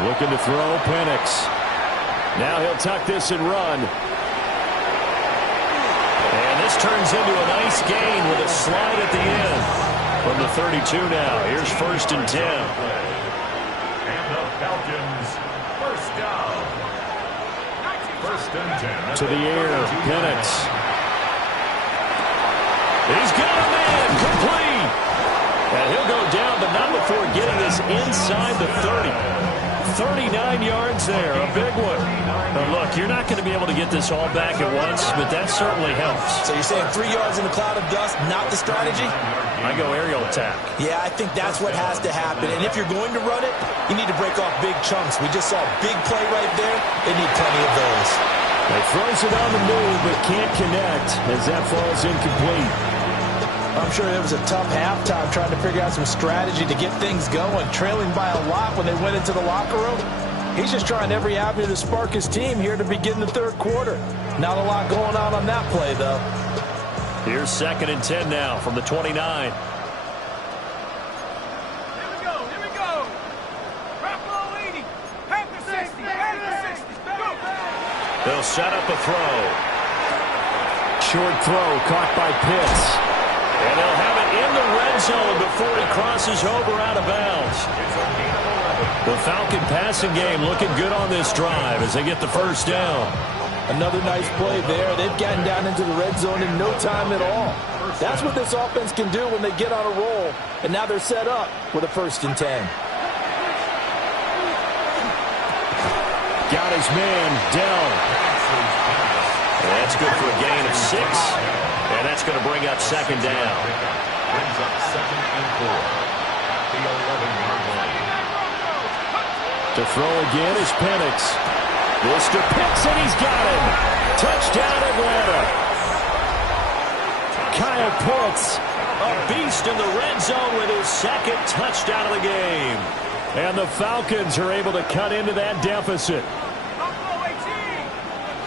Looking to throw, Penix. Now he'll tuck this and run. And this turns into a nice gain with a slide at the end. From the 32 now, here's 1st and 10. And the Falcons, 1st down. 1st and 10. To the air, Penix. He's got him in, complete. And he'll go down, but not before getting this inside the 30. 39 yards there, a big one. But look, you're not going to be able to get this all back at once, but that certainly helps. So you're saying 3 yards in a cloud of dust, not the strategy? I go aerial attack. Yeah, I think that's what has to happen. And if you're going to run it, you need to break off big chunks. We just saw a big play right there. They need plenty of those. They throws it on the move, but can't connect as that falls incomplete. I'm sure it was a tough halftime trying to figure out some strategy to get things going, trailing by a lot when they went into the locker room. He's just trying every avenue to spark his team here to begin the 3rd quarter. Not a lot going on that play, though. Here's 2nd and 10 now from the 29. Here we go. Buffalo 80. Panther 60. Panther 60. Go. They'll set up a throw. Short throw caught by Pitts. And they'll have it in the red zone before he crosses over out of bounds. The Falcon passing game looking good on this drive as they get the 1st down. Another nice play there. They've gotten down into the red zone in no time at all. That's what this offense can do when they get on a roll. And now they're set up with a 1st and 10. Got his man, Dell. And that's good for a gain of 6. And that's going to bring up 2nd down. Brings up 2nd and 4. The 11-yard line. To throw again is Penix. This to Pitts, and he's got him. Touchdown, Atlanta. Kyle Pitts, a beast in the red zone with his 2nd touchdown of the game. And the Falcons are able to cut into that deficit.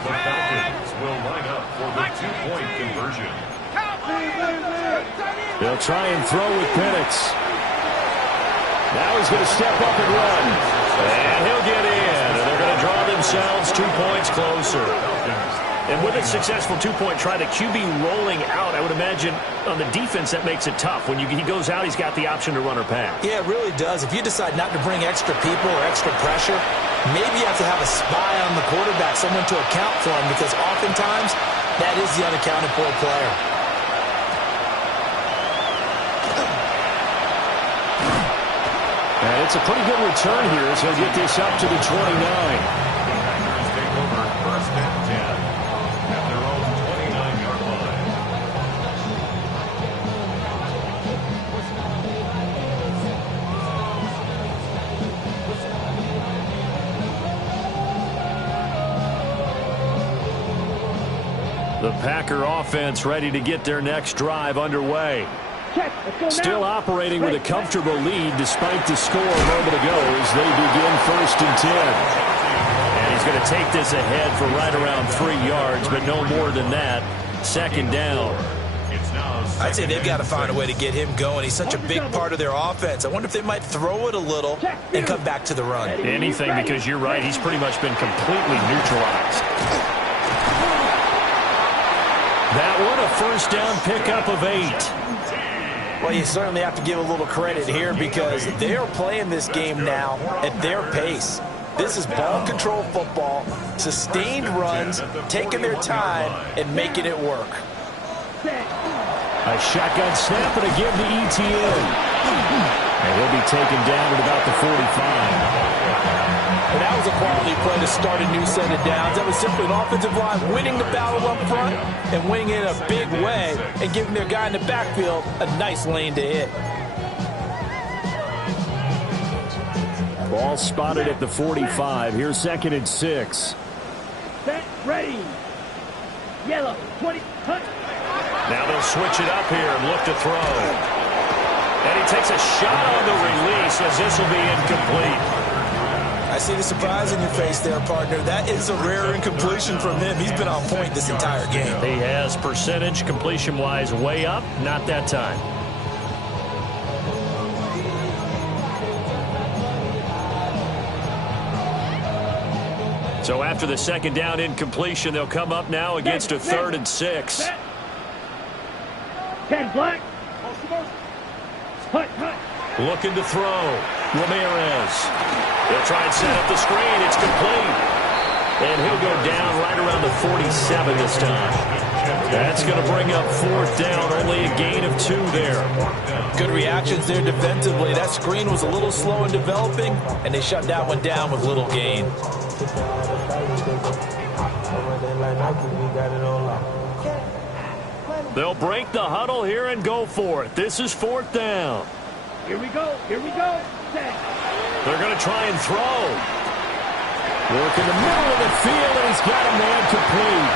The Falcons will line up for the 2-point conversion. They'll try and throw with Penix. Now he's going to step up and run. And he'll get in. And they're going to draw themselves 2 points closer. And with a successful two-point try, the QB rolling out, I would imagine on the defense that makes it tough. When he goes out, he's got the option to run or pass. Yeah, it really does. If you decide not to bring extra people or extra pressure, maybe you have to have a spy on the quarterback, someone to account for him, because oftentimes that is the unaccounted for player. And it's a pretty good return here as he'll get this up to the 29. First and 10 at their own 29-yard line. The Packer offense ready to get their next drive underway. Still operating with a comfortable lead despite the score a moment ago as they begin 1st and 10. And he's going to take this ahead for right around 3 yards, but no more than that. 2nd down. I'd say they've got to find a way to get him going. He's such a big part of their offense. I wonder if they might throw it a little and come back to the run. Anything, because you're right, he's pretty much been completely neutralized. That one, a 1st down pickup of 8. Well, you certainly have to give a little credit here because they are playing this game now at their pace. This is ball control football, sustained runs, taking their time, and making it work. A shotgun snap and a give to ETN. And he'll be taken down at about the 45. And that was a quality play to start a new set of downs. That was simply an offensive line winning the battle up front and winning it in a big way and giving their guy in the backfield a nice lane to hit. Ball spotted at the 45. Here's 2nd and 6. Set, ready. Yellow, 20, hunt. Now they'll switch it up here and look to throw. And he takes a shot on the release as this will be incomplete. I see the surprise in your face there, partner. That is a rare incompletion from him. He's been on point this entire game. He has percentage completion-wise way up. Not that time. So after the 2nd down incompletion, they'll come up now against a 3rd and 6. 10 black. Hunt. Looking to throw. Ramirez. He'll try and set up the screen. It's complete. And he'll go down right around the 47 this time. That's going to bring up 4th down. Only a gain of 2 there. Good reactions there defensively. That screen was a little slow in developing, and they shut that one down with little gain. They'll break the huddle here and go for it. This is 4th down. Here we go. Set. They're going to try and throw. Work in the middle of the field, and he's got a man complete.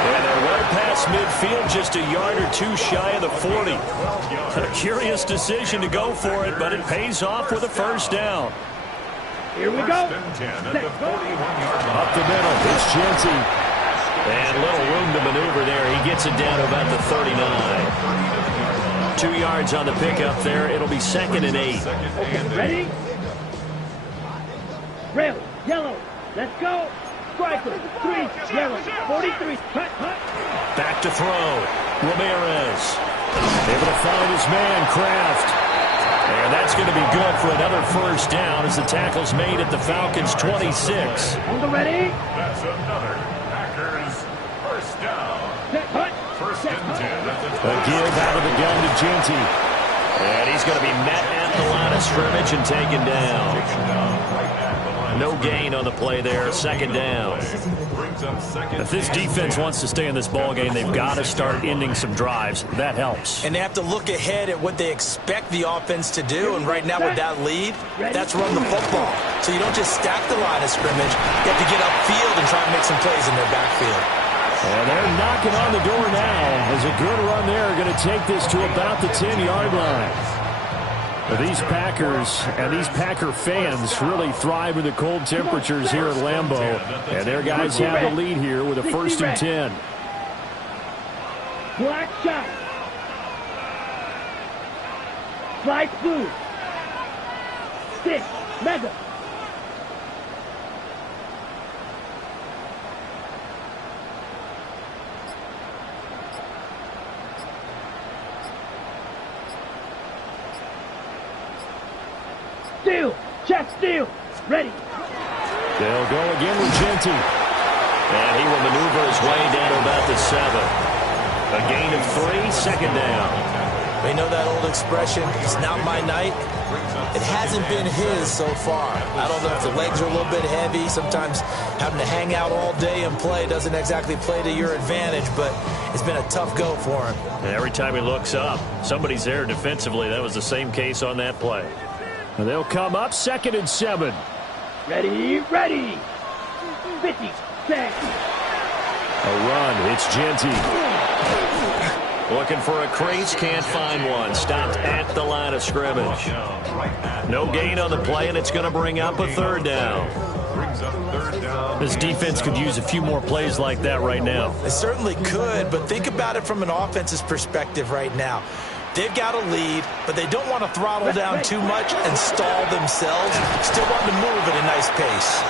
And they're well past midfield, just a yard or 2 shy of the 40. A curious decision to go for it, but it pays off with a 1st down. Here we go. Up the middle, it's Genty. And little room to maneuver there. He gets it down to about the 39. 2 yards on the pickup there. It'll be 2nd and 8. Okay, ready? Rail, yellow. Let's go. Striker, 3, yellow, 43. Cut. Back to throw. Ramirez. Able to find his man, Kraft. And that's going to be good for another 1st down as the tackle's made at the Falcons' 26. On the ready? That's another Packers 1st down. Set, hunt. 1st and 10 at the A give out of the gun to Genty. And he's going to be met at the line of scrimmage and taken down. No gain on the play there. 2nd down. If this defense wants to stay in this ballgame, they've got to start ending some drives. That helps. And they have to look ahead at what they expect the offense to do. And right now with that lead, that's run the football. So you don't just stack the line of scrimmage. You have to get upfield and try to make some plays in their backfield. And they're knocking on the door now. As a good run there, going to take this to about the 10-yard line. These Packers and these Packer fans really thrive in the cold temperatures here at Lambeau. And their guys have the lead here with a 1st and 10. Black shot. Slide blue. 6, mega. steal. Check steal. Ready. They'll go again with Genty. And he will maneuver his way down to about the 7. A gain of 3, second down. We know that old expression, it's not my night. It hasn't been his so far. I don't know if the legs are a little bit heavy. Sometimes having to hang out all day and play doesn't exactly play to your advantage, but it's been a tough go for him. And every time he looks up, somebody's there defensively. That was the same case on that play. And they'll come up 2nd and 7. Ready, ready. 50, 10. A run, it's Genty. Looking for a crease, can't find one. Stopped at the line of scrimmage. No gain on the play, and it's going to bring up a 3rd down. This defense could use a few more plays like that right now. They certainly could, but think about it from an offense's perspective right now. They've got a lead, but they don't want to throttle down too much and stall themselves. Still want to move at a nice pace.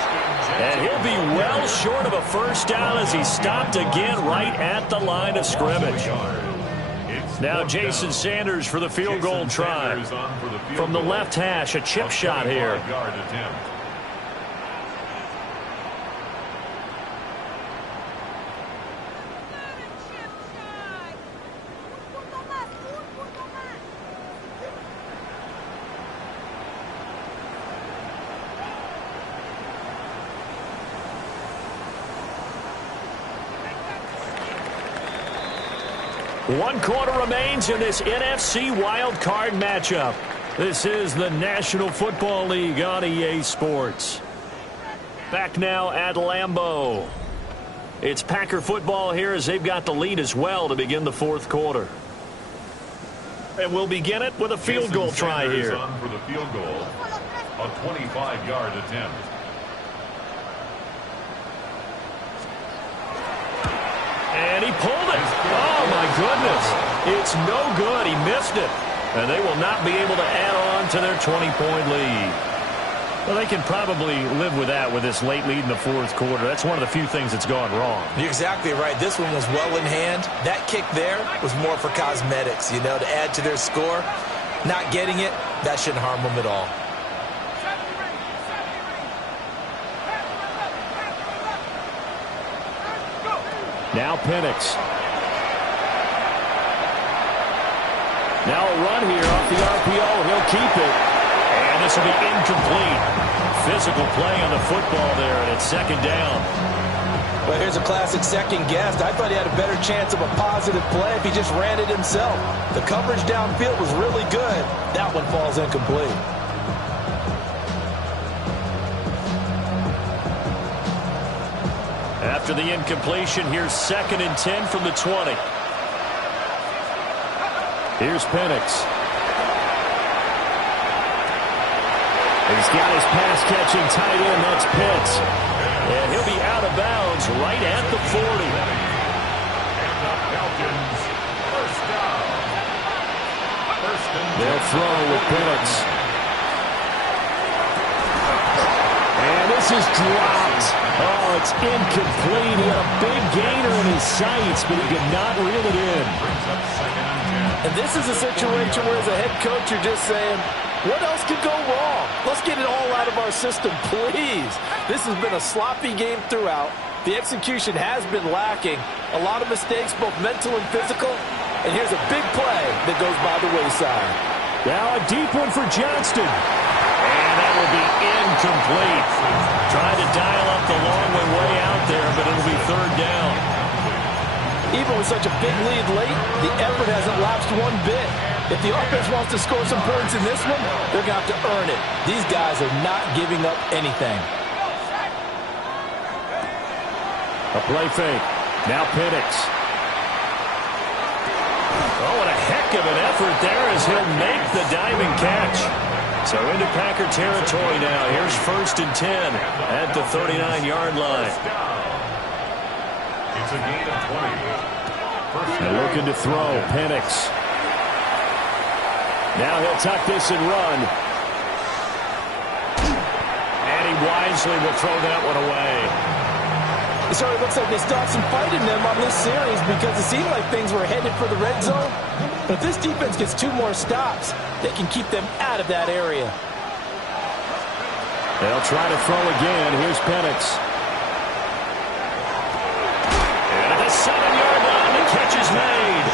And he'll be well short of a 1st down as he stopped again right at the line of scrimmage. Now Jason Sanders for the field goal try. From the left hash, a chip shot here. One quarter remains in this NFC wildcard matchup. This is the National Football League on EA Sports. Back now at Lambeau. It's Packer football here as they've got the lead as well to begin the 4th quarter. And we'll begin it with a field goal try here. On for the field goal, a 25-yard attempt. And he pulled it. Oh, my goodness. It's no good. He missed it. And they will not be able to add on to their 20-point lead. Well, they can probably live with that with this late lead in the 4th quarter. That's one of the few things that's gone wrong. You're exactly right. This one was well in hand. That kick there was more for cosmetics, to add to their score. Not getting it, that shouldn't harm them at all. Now Penix. Now a run here off the RPO. He'll keep it. And this will be incomplete. Physical play on the football there, and it's 2nd down. Well, here's a classic second guess. I thought he had a better chance of a positive play if he just ran it himself. The coverage downfield was really good. That one falls incomplete. After the incompletion, here's 2nd and 10 from the 20. Here's Penix. He's got his pass-catching tight end. That's Pitts. And he'll be out of bounds right at the 40. And the Falcons, 1st down. 1st and 10. They'll throw with Penix. And this is dropped. Oh, it's incomplete. He had a big gainer in his sights, but he could not reel it in. Brings up 2nd and 10. And this is a situation where as a head coach you're just saying, what else could go wrong? Let's get it all out of our system, please. This has been a sloppy game throughout. The execution has been lacking. A lot of mistakes, both mental and physical. And here's a big play that goes by the wayside. Now a deep one for Johnston. And that will be incomplete. Tried to dial up the long way out there, but it'll be 3rd down. Even with such a big lead late, the effort hasn't lapsed one bit. If the offense wants to score some points in this one, they're going to have to earn it. These guys are not giving up anything. A play fake. Now Penix. Oh, what a heck of an effort there as he'll make the diving catch. So into Packer territory now. Here's 1st and 10 at the 39-yard line. It's a gain of 20. And looking to throw, Penix. Now he'll tuck this and run. And he wisely will throw that one away. It sort of looks like they stopped some fight in them on this series because it seemed like things were headed for the red zone. But if this defense gets 2 more stops, they can keep them out of that area. They'll try to throw again. Here's Penix. And at the 7-yard line, the catch is made.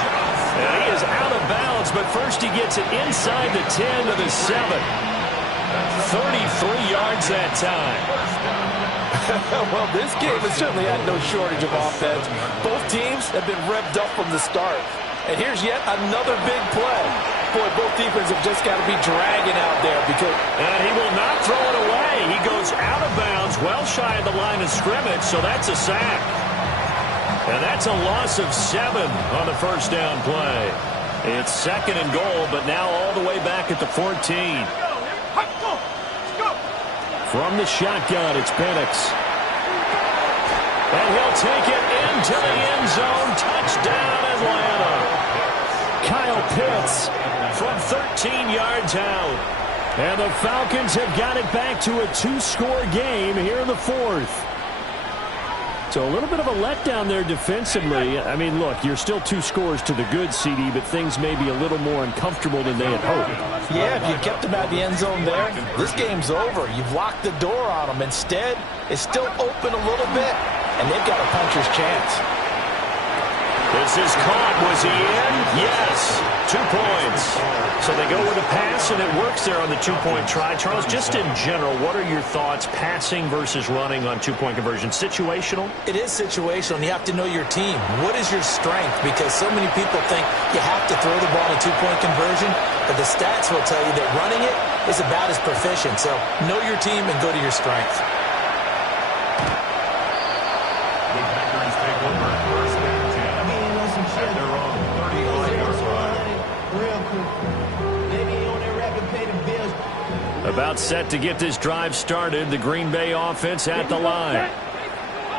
And he is out of bounds, but first he gets it inside the 10 to the 7. 33 yards that time. Well, this game has certainly had no shortage of offense. Both teams have been revved up from the start. And here's yet another big play. Boy, both defenses have just got to be dragging out there because... And he will not throw it away. He goes out of bounds, well shy of the line of scrimmage, so that's a sack. And that's a loss of 7 on the first down play. It's 2nd and goal, but now all the way back at the 14. From the shotgun, it's Penix. And he'll take it into the end zone. Touchdown, Atlanta. Kyle Pitts from 13 yards out. And the Falcons have got it back to a 2-score game here in the 4th. So a little bit of a letdown there defensively. I mean, look, you're still 2 scores to the good, CD, but things may be a little more uncomfortable than they had hoped. Yeah, if you kept them at the end zone there, this game's over. You've locked the door on them. Instead, it's still open a little bit, and they've got a puncher's chance. This is caught. Was he in? Yes. 2 points. So they go with a pass, and it works there on the 2-point try. Charles, just in general, what are your thoughts passing versus running on 2-point conversion? Situational? It is situational, and you have to know your team. What is your strength? Because so many people think you have to throw the ball in a 2-point conversion, but the stats will tell you that running it is about as proficient. So know your team and go to your strength. The Packers take over first and 10 at their own 35-yard line. Real quick. Maybe on their rapid pay the bills. About set to get this drive started. The Green Bay offense at the line.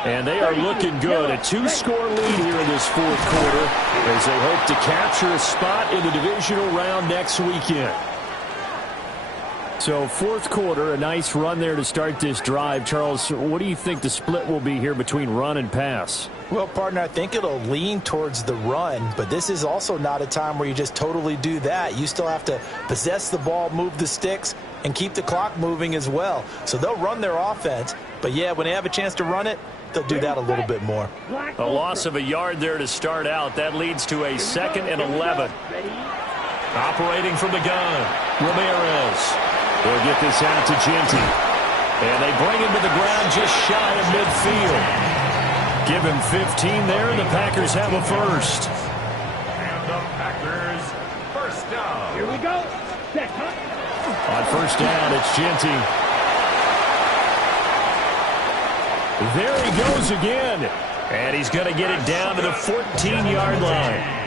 And they are looking good. A 2-score lead here in this 4th quarter as they hope to capture a spot in the divisional round next weekend. So 4th quarter, a nice run there to start this drive. Charles, what do you think the split will be here between run and pass? Well, partner, I think it'll lean towards the run, but this is also not a time where you just totally do that. You still have to possess the ball, move the sticks, and keep the clock moving as well. So they'll run their offense, but yeah, when they have a chance to run it, they'll do that a little bit more. A loss of a yard there to start out. That leads to a 2nd and 11. Operating from the gun, Ramirez. They'll get this out to Genty. And they bring him to the ground just shy of midfield. Give him 15 there, and the Packers have a first. And the Packers first down. Here we go. Set, huh? On first down, it's Genty. There he goes again. And he's going to get it down to the 14-yard line.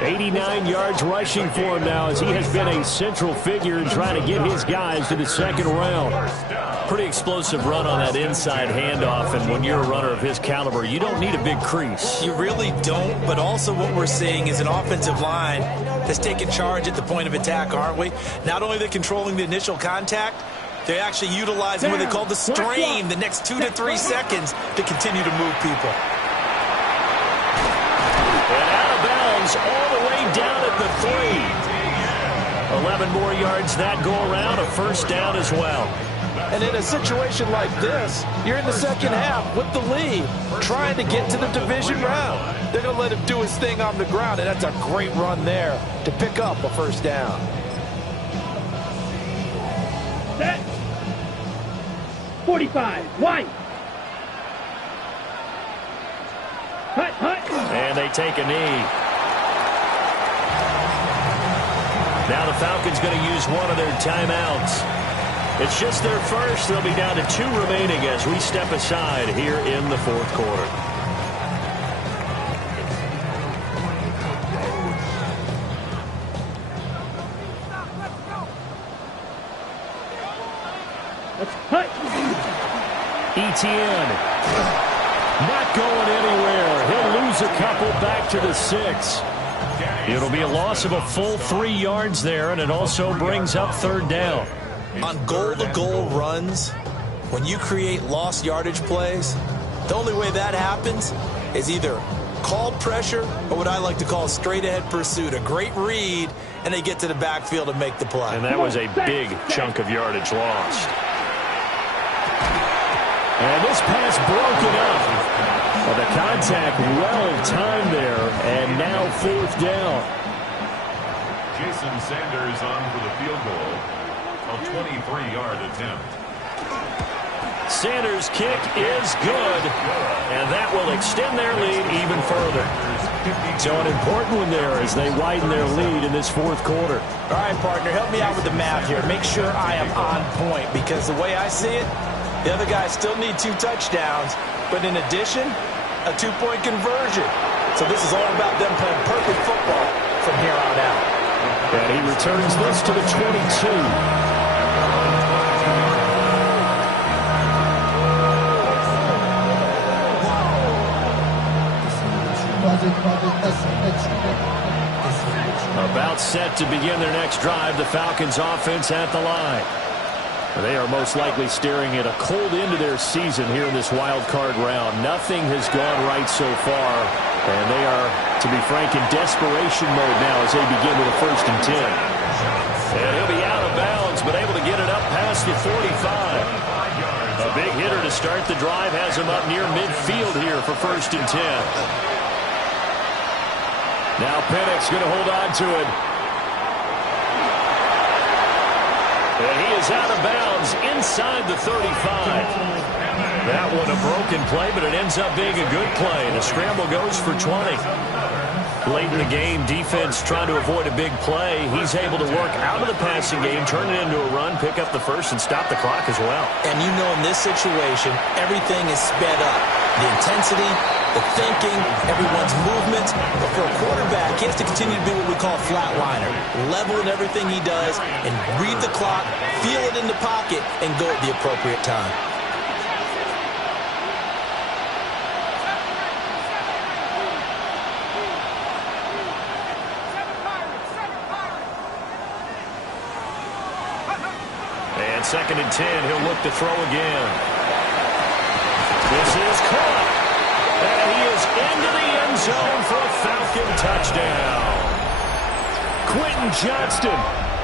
89 yards rushing for him now as he has been a central figure in trying to get his guys to the 2nd round. Pretty explosive run on that inside handoff, and when you're a runner of his caliber, you don't need a big crease. You really don't, but also what we're seeing is an offensive line that's taking charge at the point of attack, aren't we? Not only are they controlling the initial contact, they're actually utilizing what they call the strain, the next 2 to 3 seconds to continue to move people. And out of bounds all the way down at the 3. 11 more yards that go around, a first down as well. And in a situation like this, you're in the 2nd half with the lead, trying to get to the division round. They're going to let him do his thing on the ground, and that's a great run there to pick up a first down. Set. 45. Wide. Hut, hut. And they take a knee. Now the Falcons going to use one of their timeouts. It's just their first. They'll be down to 2 remaining as we step aside here in the 4th quarter. Let's hut. Etienne. Not going anywhere. He'll lose a couple back to the 6. It'll be a loss of a full 3 yards there, and it also brings up 3rd down. On goal-to-goal runs, when you create lost yardage plays, the only way that happens is either called pressure or what I like to call straight-ahead pursuit, a great read, and they get to the backfield and make the play. And that was a big chunk of yardage lost. And this pass broken up. Well, the contact well-timed there, and now 4th down. Jason Sanders on for the field goal. A 23-yard attempt. Sanders' kick is good, and that will extend their lead even further. So an important one there as they widen their lead in this 4th quarter. All right, partner, help me out with the math here. Make sure I am on point, because the way I see it, the other guys still need 2 touchdowns, but in addition, a 2-point conversion. So this is all about them playing perfect football from here on out. And he returns this to the 22. About set to begin their next drive, the Falcons offense at the line. They are most likely staring at a cold end to their season here in this wild card round. Nothing has gone right so far, and they are, to be frank, in desperation mode now as they begin with a 1st and 10. And he'll be out of bounds, but able to get it up past the 45. A big hitter to start the drive has him up near midfield here for 1st and 10. Now Pennick's going to hold on to it. And he is out of bounds inside the 35. That one a broken play, but it ends up being a good play. The scramble goes for 20. Late in the game, defense trying to avoid a big play. He's able to work out of the passing game, turn it into a run, pick up the 1st, and stop the clock as well. And you know in this situation, everything is sped up. The intensity, the thinking, everyone's movements. But for a quarterback, he has to continue to be what we call a flatliner. Level in everything he does and read the clock, feel it in the pocket, and go at the appropriate time. And 2nd and 10, he'll look to throw again. This is caught. And he is into the end zone for a Falcon touchdown. Quentin Johnston,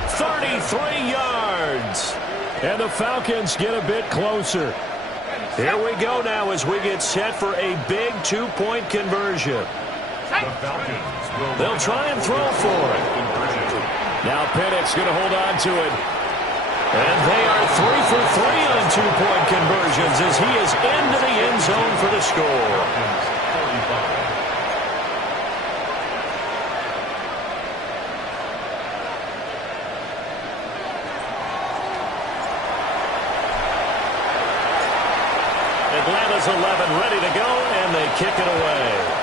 33 yards. And the Falcons get a bit closer. Here we go now as we get set for a big 2-point conversion. They'll try and throw for it. Now Pennick's going to hold on to it. And they are 3 for 3 on 2-point conversions as he is into the end zone for the score. Atlanta's 11 ready to go, and they kick it away.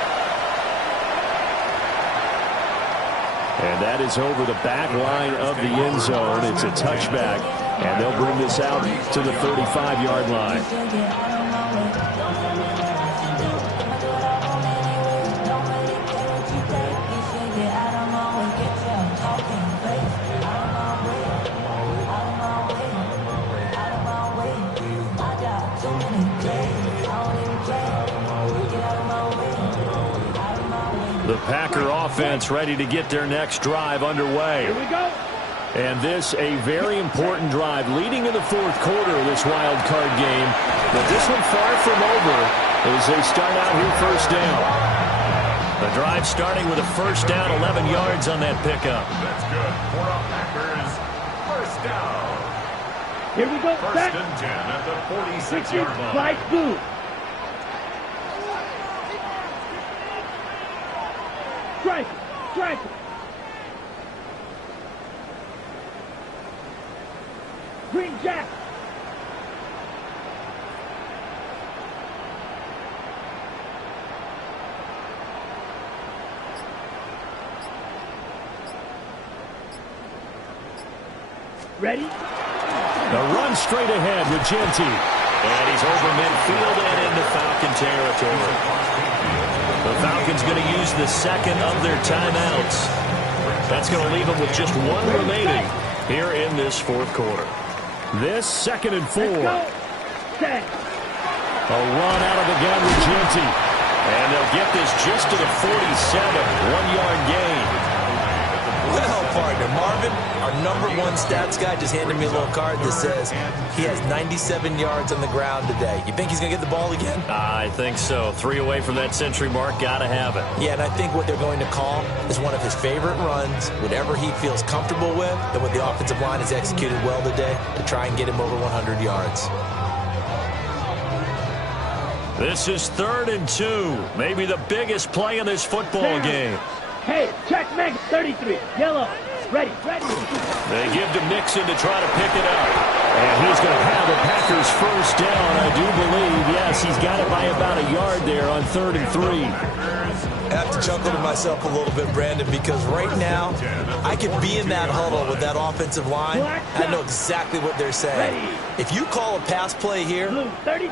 And that is over the back line of the end zone. It's a touchback, and they'll bring this out to the 35-yard line. The Packer offense ready to get their next drive underway. Here we go. And this a very important drive leading in the 4th quarter of this wild card game. But this one far from over as they start out here 1st down. The drive starting with a 1st down, 11 yards on that pickup. That's good for a Packers 1st down. Here we go. 1st and 10 at the 46-yard line. Slide through. Strike it. Strike it. Green Jack. Ready? The run straight ahead with Genty. And he's over midfield and into Falcon territory. The Falcons going to use the 2nd of their timeouts. That's going to leave them with just 1 remaining here in this 4th quarter. This 2nd and 4. Set. A run out of the gun with Genty. And they'll get this just to the 47. 1-yard gain. Well partner. Marvin, our #1 stats guy, just handed me a little card that says he has 97 yards on the ground today. You think he's going to get the ball again? I think so. 3 away from that century mark. Got to have it. Yeah, and I think what they're going to call is one of his favorite runs, whatever he feels comfortable with, and what the offensive line has executed well today to try and get him over 100 yards. This is 3rd and 2. Maybe the biggest play in this football game. Hey, check Meg 33. Yellow. Ready. They give to Mixon to try to pick it up. And he's going to have the Packers first down, I do believe. Yes, he's got it by about a yard there on 3rd and 3. I have to chuckle to myself a little bit, Brandon, because right now I could be in that huddle with that offensive line. I know exactly what they're saying. If you call a pass play here,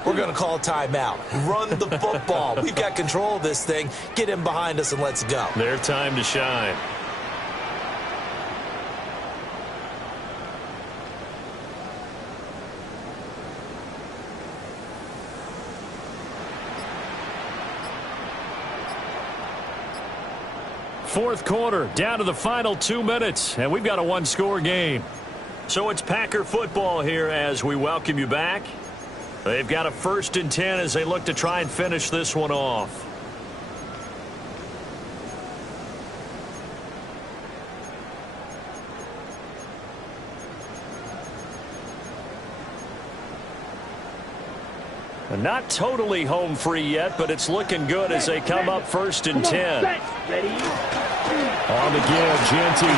we're going to call a timeout. Run the football. We've got control of this thing. Get him behind us and let's go. Their time to shine. Fourth quarter, down to the final 2 minutes, and we've got a 1-score game. So it's Packer football here as we welcome you back. They've got a 1st and 10 as they look to try and finish this one off. Not totally home free yet, but it's looking good as they come up 1st and 10. On the give, Genty.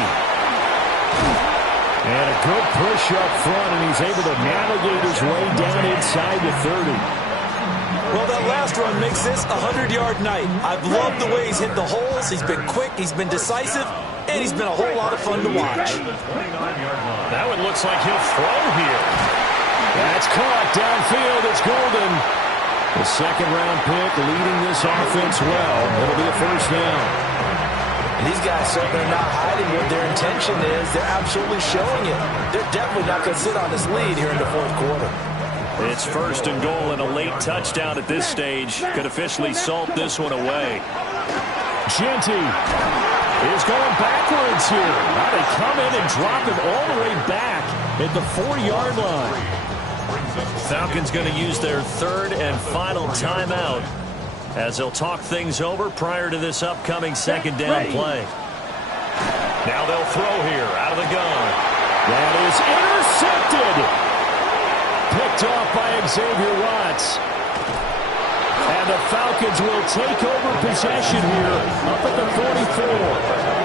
And a good push up front, and he's able to navigate his way down inside the 30. Well, that last run makes this a 100-yard night. I've loved the way he's hit the holes. He's been quick, he's been decisive, and he's been a whole lot of fun to watch. That one looks like he'll throw here. That's caught downfield. It's Golden. The 2nd-round pick leading this offense well. It'll be a 1st down. And these guys certainly are not hiding what their intention is. They're absolutely showing it. They're definitely not going to sit on this lead here in the 4th quarter. It's 1st and goal, and a late touchdown at this stage could officially salt this one away. Genty is going backwards here. Now they come in and drop him all the way back at the 4-yard line. Falcons going to use their 3rd and final timeout as they'll talk things over prior to this upcoming 2nd down play. Now they'll throw here out of the gun. That is intercepted. Picked off by Xavier Watts. And the Falcons will take over possession here up at the 44.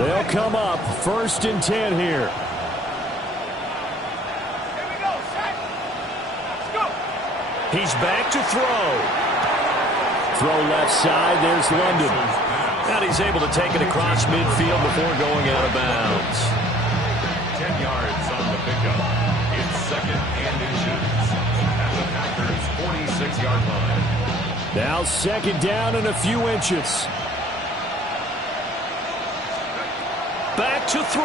They'll come up 1st and 10 here. He's back to throw. Throw left side. There's London. And he's able to take it across midfield before going out of bounds. 10 yards on the pickup. It's 2nd and inches at the Packers' 46-yard line. Now 2nd down and a few inches. Back to throw.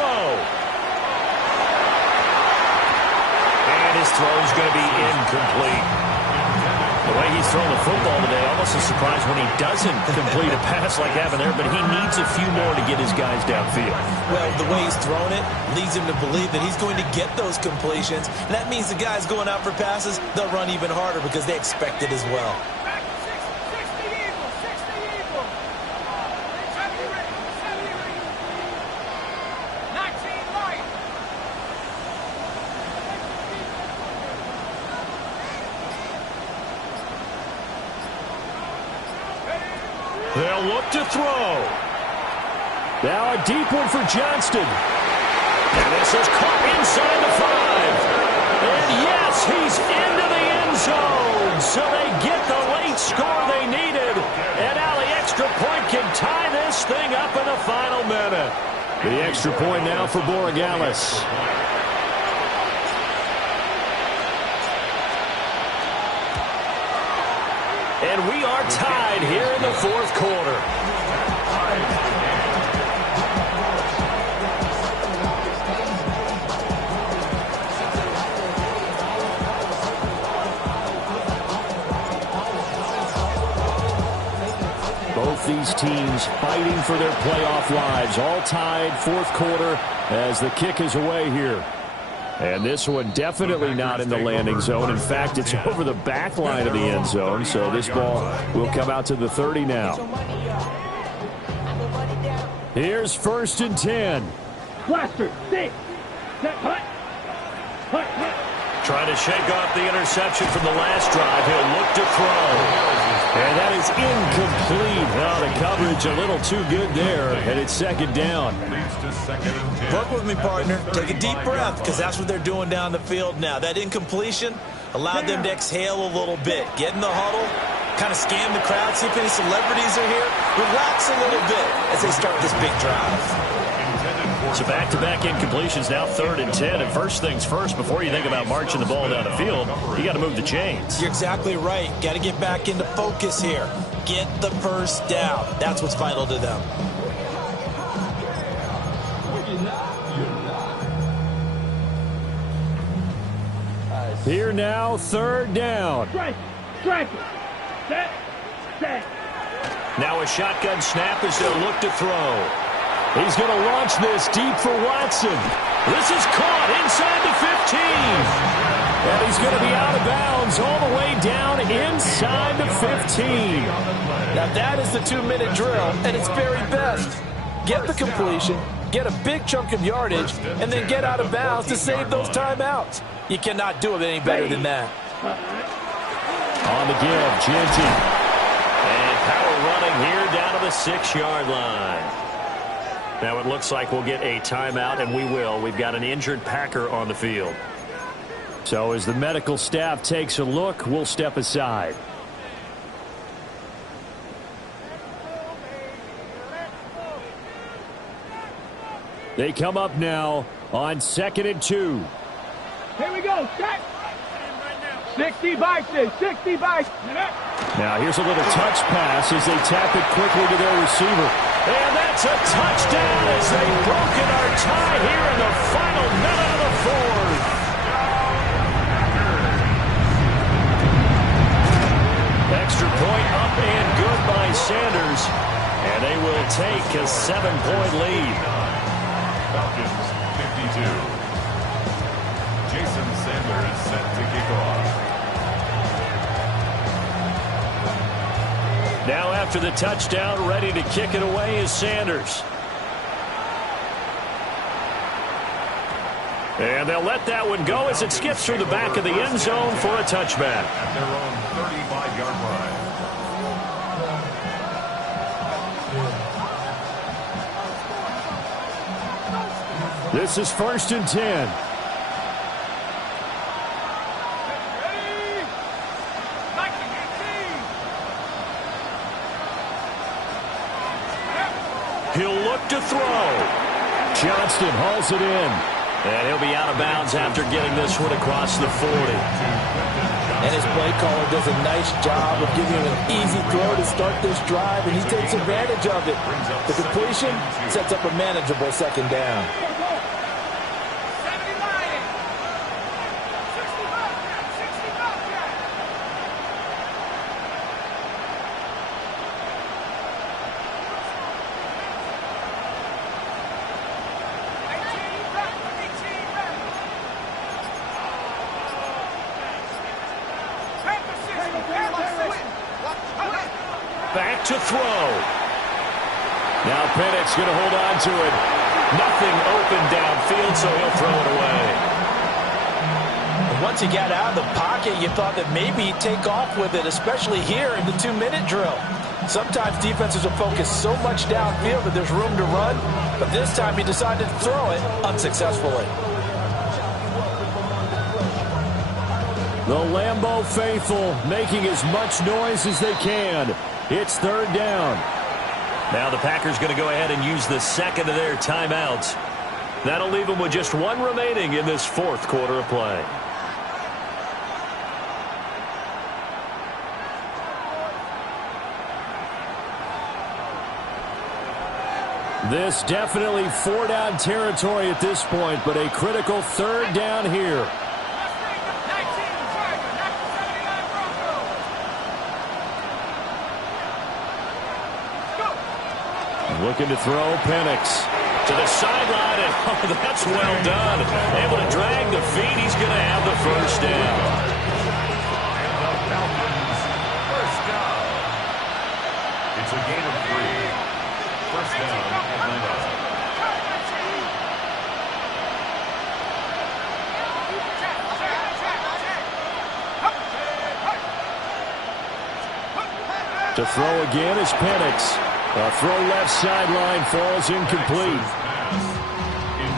And his throw's going to be incomplete. The way he's thrown the football today, almost a surprise when he doesn't complete a pass like having there, but he needs a few more to get his guys downfield. Well, the way he's thrown it leads him to believe that he's going to get those completions. And that means the guys going out for passes, they'll run even harder because they expect it as well. They'll look to throw. Now a deep one for Johnston. And this is caught inside the 5. And yes, he's into the end zone. So they get the late score they needed. And now the extra point can tie this thing up in the final minute. The extra point now for Borregales. And we are tied here in the 4th quarter. these teams fighting for their playoff lives. All tied, fourth quarter, as the kick is away here. And this one definitely not in the landing zone. In fact, it's over the back line of the end zone. So this ball will come out to the 30 now. Here's 1st and 10. Blaster, 6. Set, hut. Hut, hut. Trying to shake off the interception from the last drive. He'll look to throw. And that is incomplete. Now the coverage a little too good there. And it's 2nd down. Work with me, partner. Take a deep breath, because that's what they're doing down the field now. That incompletion allowed them to exhale a little bit. Get in the huddle, kind of scan the crowd, see if any celebrities are here. Relax a little bit as they start this big drive. So back-to-back incompletions, now 3rd and 10. And first things first, before you think about marching the ball down the field, you got to move the chains. You're exactly right. Got to get back into focus here. Get the first down. That's what's vital to them. Here now, 3rd down. Strike. Strike it. Set. Set. Now a shotgun snap as they'll look to throw. He's going to launch this deep for Watson. This is caught inside the 15. And he's going to be out of bounds all the way down inside the 15. Now that is the 2-minute drill at its very best. Get the completion, get a big chunk of yardage, and then get out of bounds to save those timeouts. You cannot do it any better than that. On the give, Genty. And power running here down to the 6-yard line. Now it looks like we'll get a timeout, and we will. We've got an injured Packer on the field. So as the medical staff takes a look, we'll step aside. They come up now on 2nd and 2. Here we go. Set. 60 by 6. 60 by 6. Now here's a little touch pass as they tap it quickly to their receiver. And that's a touchdown as they've broken our tie here in the final minute of the 4th. Extra point up and good by Sanders. And they will take a 7-point lead. Falcons 52. Jason Sanders set to kick off. Now after the touchdown, ready to kick it away is Sanders. And they'll let that one go as it skips through the back of the end zone for a touchback. At their own 35-yard line. This is 1st and 10. He'll look to throw. Johnston hauls it in. And he'll be out of bounds after getting this one across the 40. And his play caller does a nice job of giving him an easy throw to start this drive, and he takes advantage of it. The completion sets up a manageable 2nd down. Back to throw. Now Pennick's going to hold on to it. Nothing open downfield, so he'll throw it away. And once he got out of the pocket, you thought that maybe he'd take off with it, especially here in the 2-minute drill. Sometimes defenses will focus so much downfield that there's room to run, but this time he decided to throw it unsuccessfully. The Lambeau faithful making as much noise as they can. It's 3rd down. Now the Packers going to go ahead and use the 2nd of their timeouts. That'll leave them with just 1 remaining in this 4th quarter of play. This definitely 4-down territory at this point, but a critical 3rd down here. Looking to throw, Penix. To the sideline, and oh, that's well done. Able to drag the feet. He's going to have the first down. And the Falcons, first down. It's a gain of 3. First down, Atlanta. To throw again is Penix. A throw left sideline falls incomplete.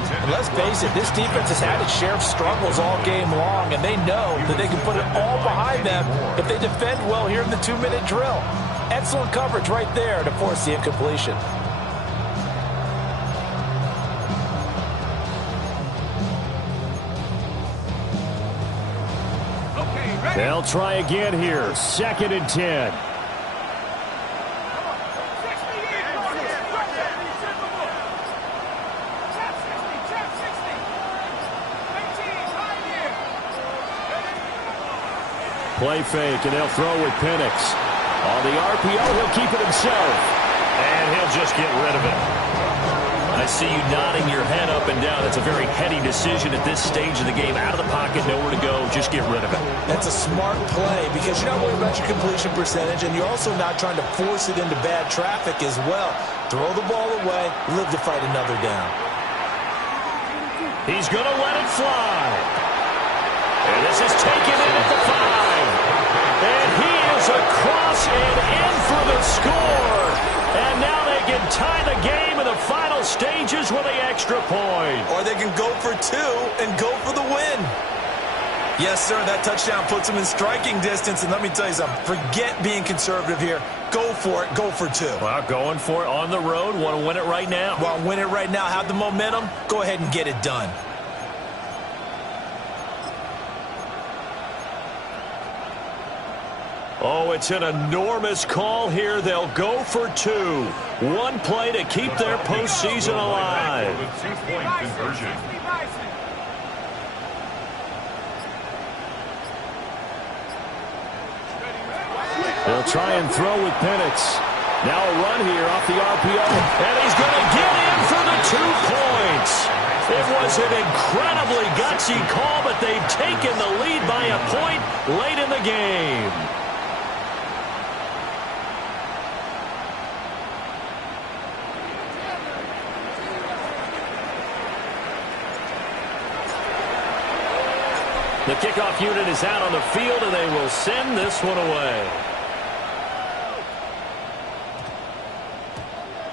And let's face it, this defense has had its share of struggles all game long, and they know that they can put it all behind them if they defend well here in the 2-minute drill. Excellent coverage right there to force the incompletion. They'll try again here. 2nd and 10. Play fake, and they'll throw with Penix. On the RPO, he'll keep it himself. And he'll just get rid of it. I see you nodding your head up and down. That's a very heady decision at this stage of the game. Out of the pocket, nowhere to go. Just get rid of it. That's a smart play because you're not worried about your completion percentage, and you're also not trying to force it into bad traffic as well. Throw the ball away, live to fight another down. He's going to let it fly. And this is taken in at the 5. And he is across and in for the score. And now they can tie the game in the final stages with the extra point. Or they can go for 2 and go for the win. Yes, sir, that touchdown puts them in striking distance. And let me tell you something, forget being conservative here. Go for it, go for 2. Well, going for it on the road. Want to win it right now. Want to win it right now, have the momentum, go ahead and get it done. Oh, it's an enormous call here. They'll go for 2. One play to keep their postseason alive. With 2-point conversion. They'll try and throw with Penix. Now a run here off the RPO. And he's going to get in for the 2 points. It was an incredibly gutsy call, but they've taken the lead by a point late in the game. The kickoff unit is out on the field, and they will send this one away.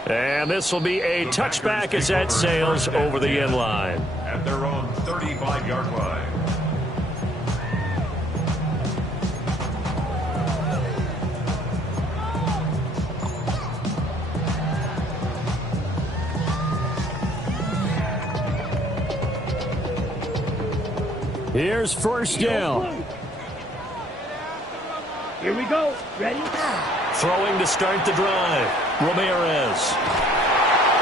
And this will be a touchback as that sails over the end line. At their own 35-yard line. Here's first down. Here we go. Ready? Throwing to start the drive. Ramirez.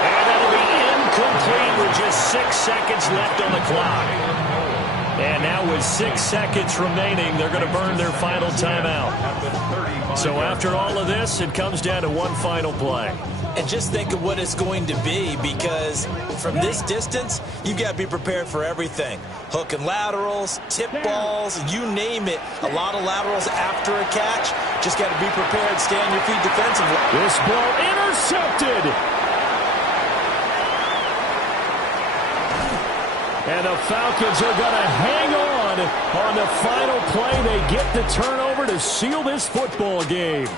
And that'll be incomplete with just 6 seconds left on the clock. And now with 6 seconds remaining, they're going to burn their final timeout. So after all of this, it comes down to one final play. And just think of what it's going to be, because from this distance, you've got to be prepared for everything. Hook and laterals, tip balls, you name it. A lot of laterals after a catch. Just got to be prepared, stay on your feet defensively. This ball intercepted. And the Falcons are going to hang on the final play. They get the turnover to seal this football game.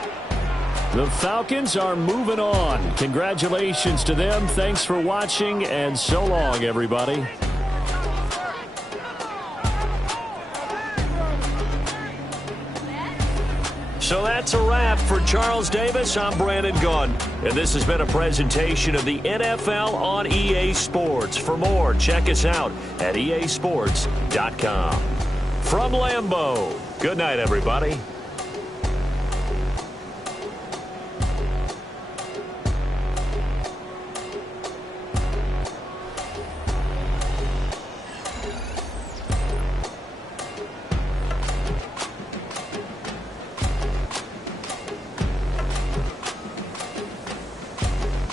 The Falcons are moving on. Congratulations to them. Thanks for watching, and so long, everybody. So that's a wrap for Charles Davis. I'm Brandon Gunn, and this has been a presentation of the NFL on EA Sports. For more, check us out at easports.com. From Lambeau, good night, everybody.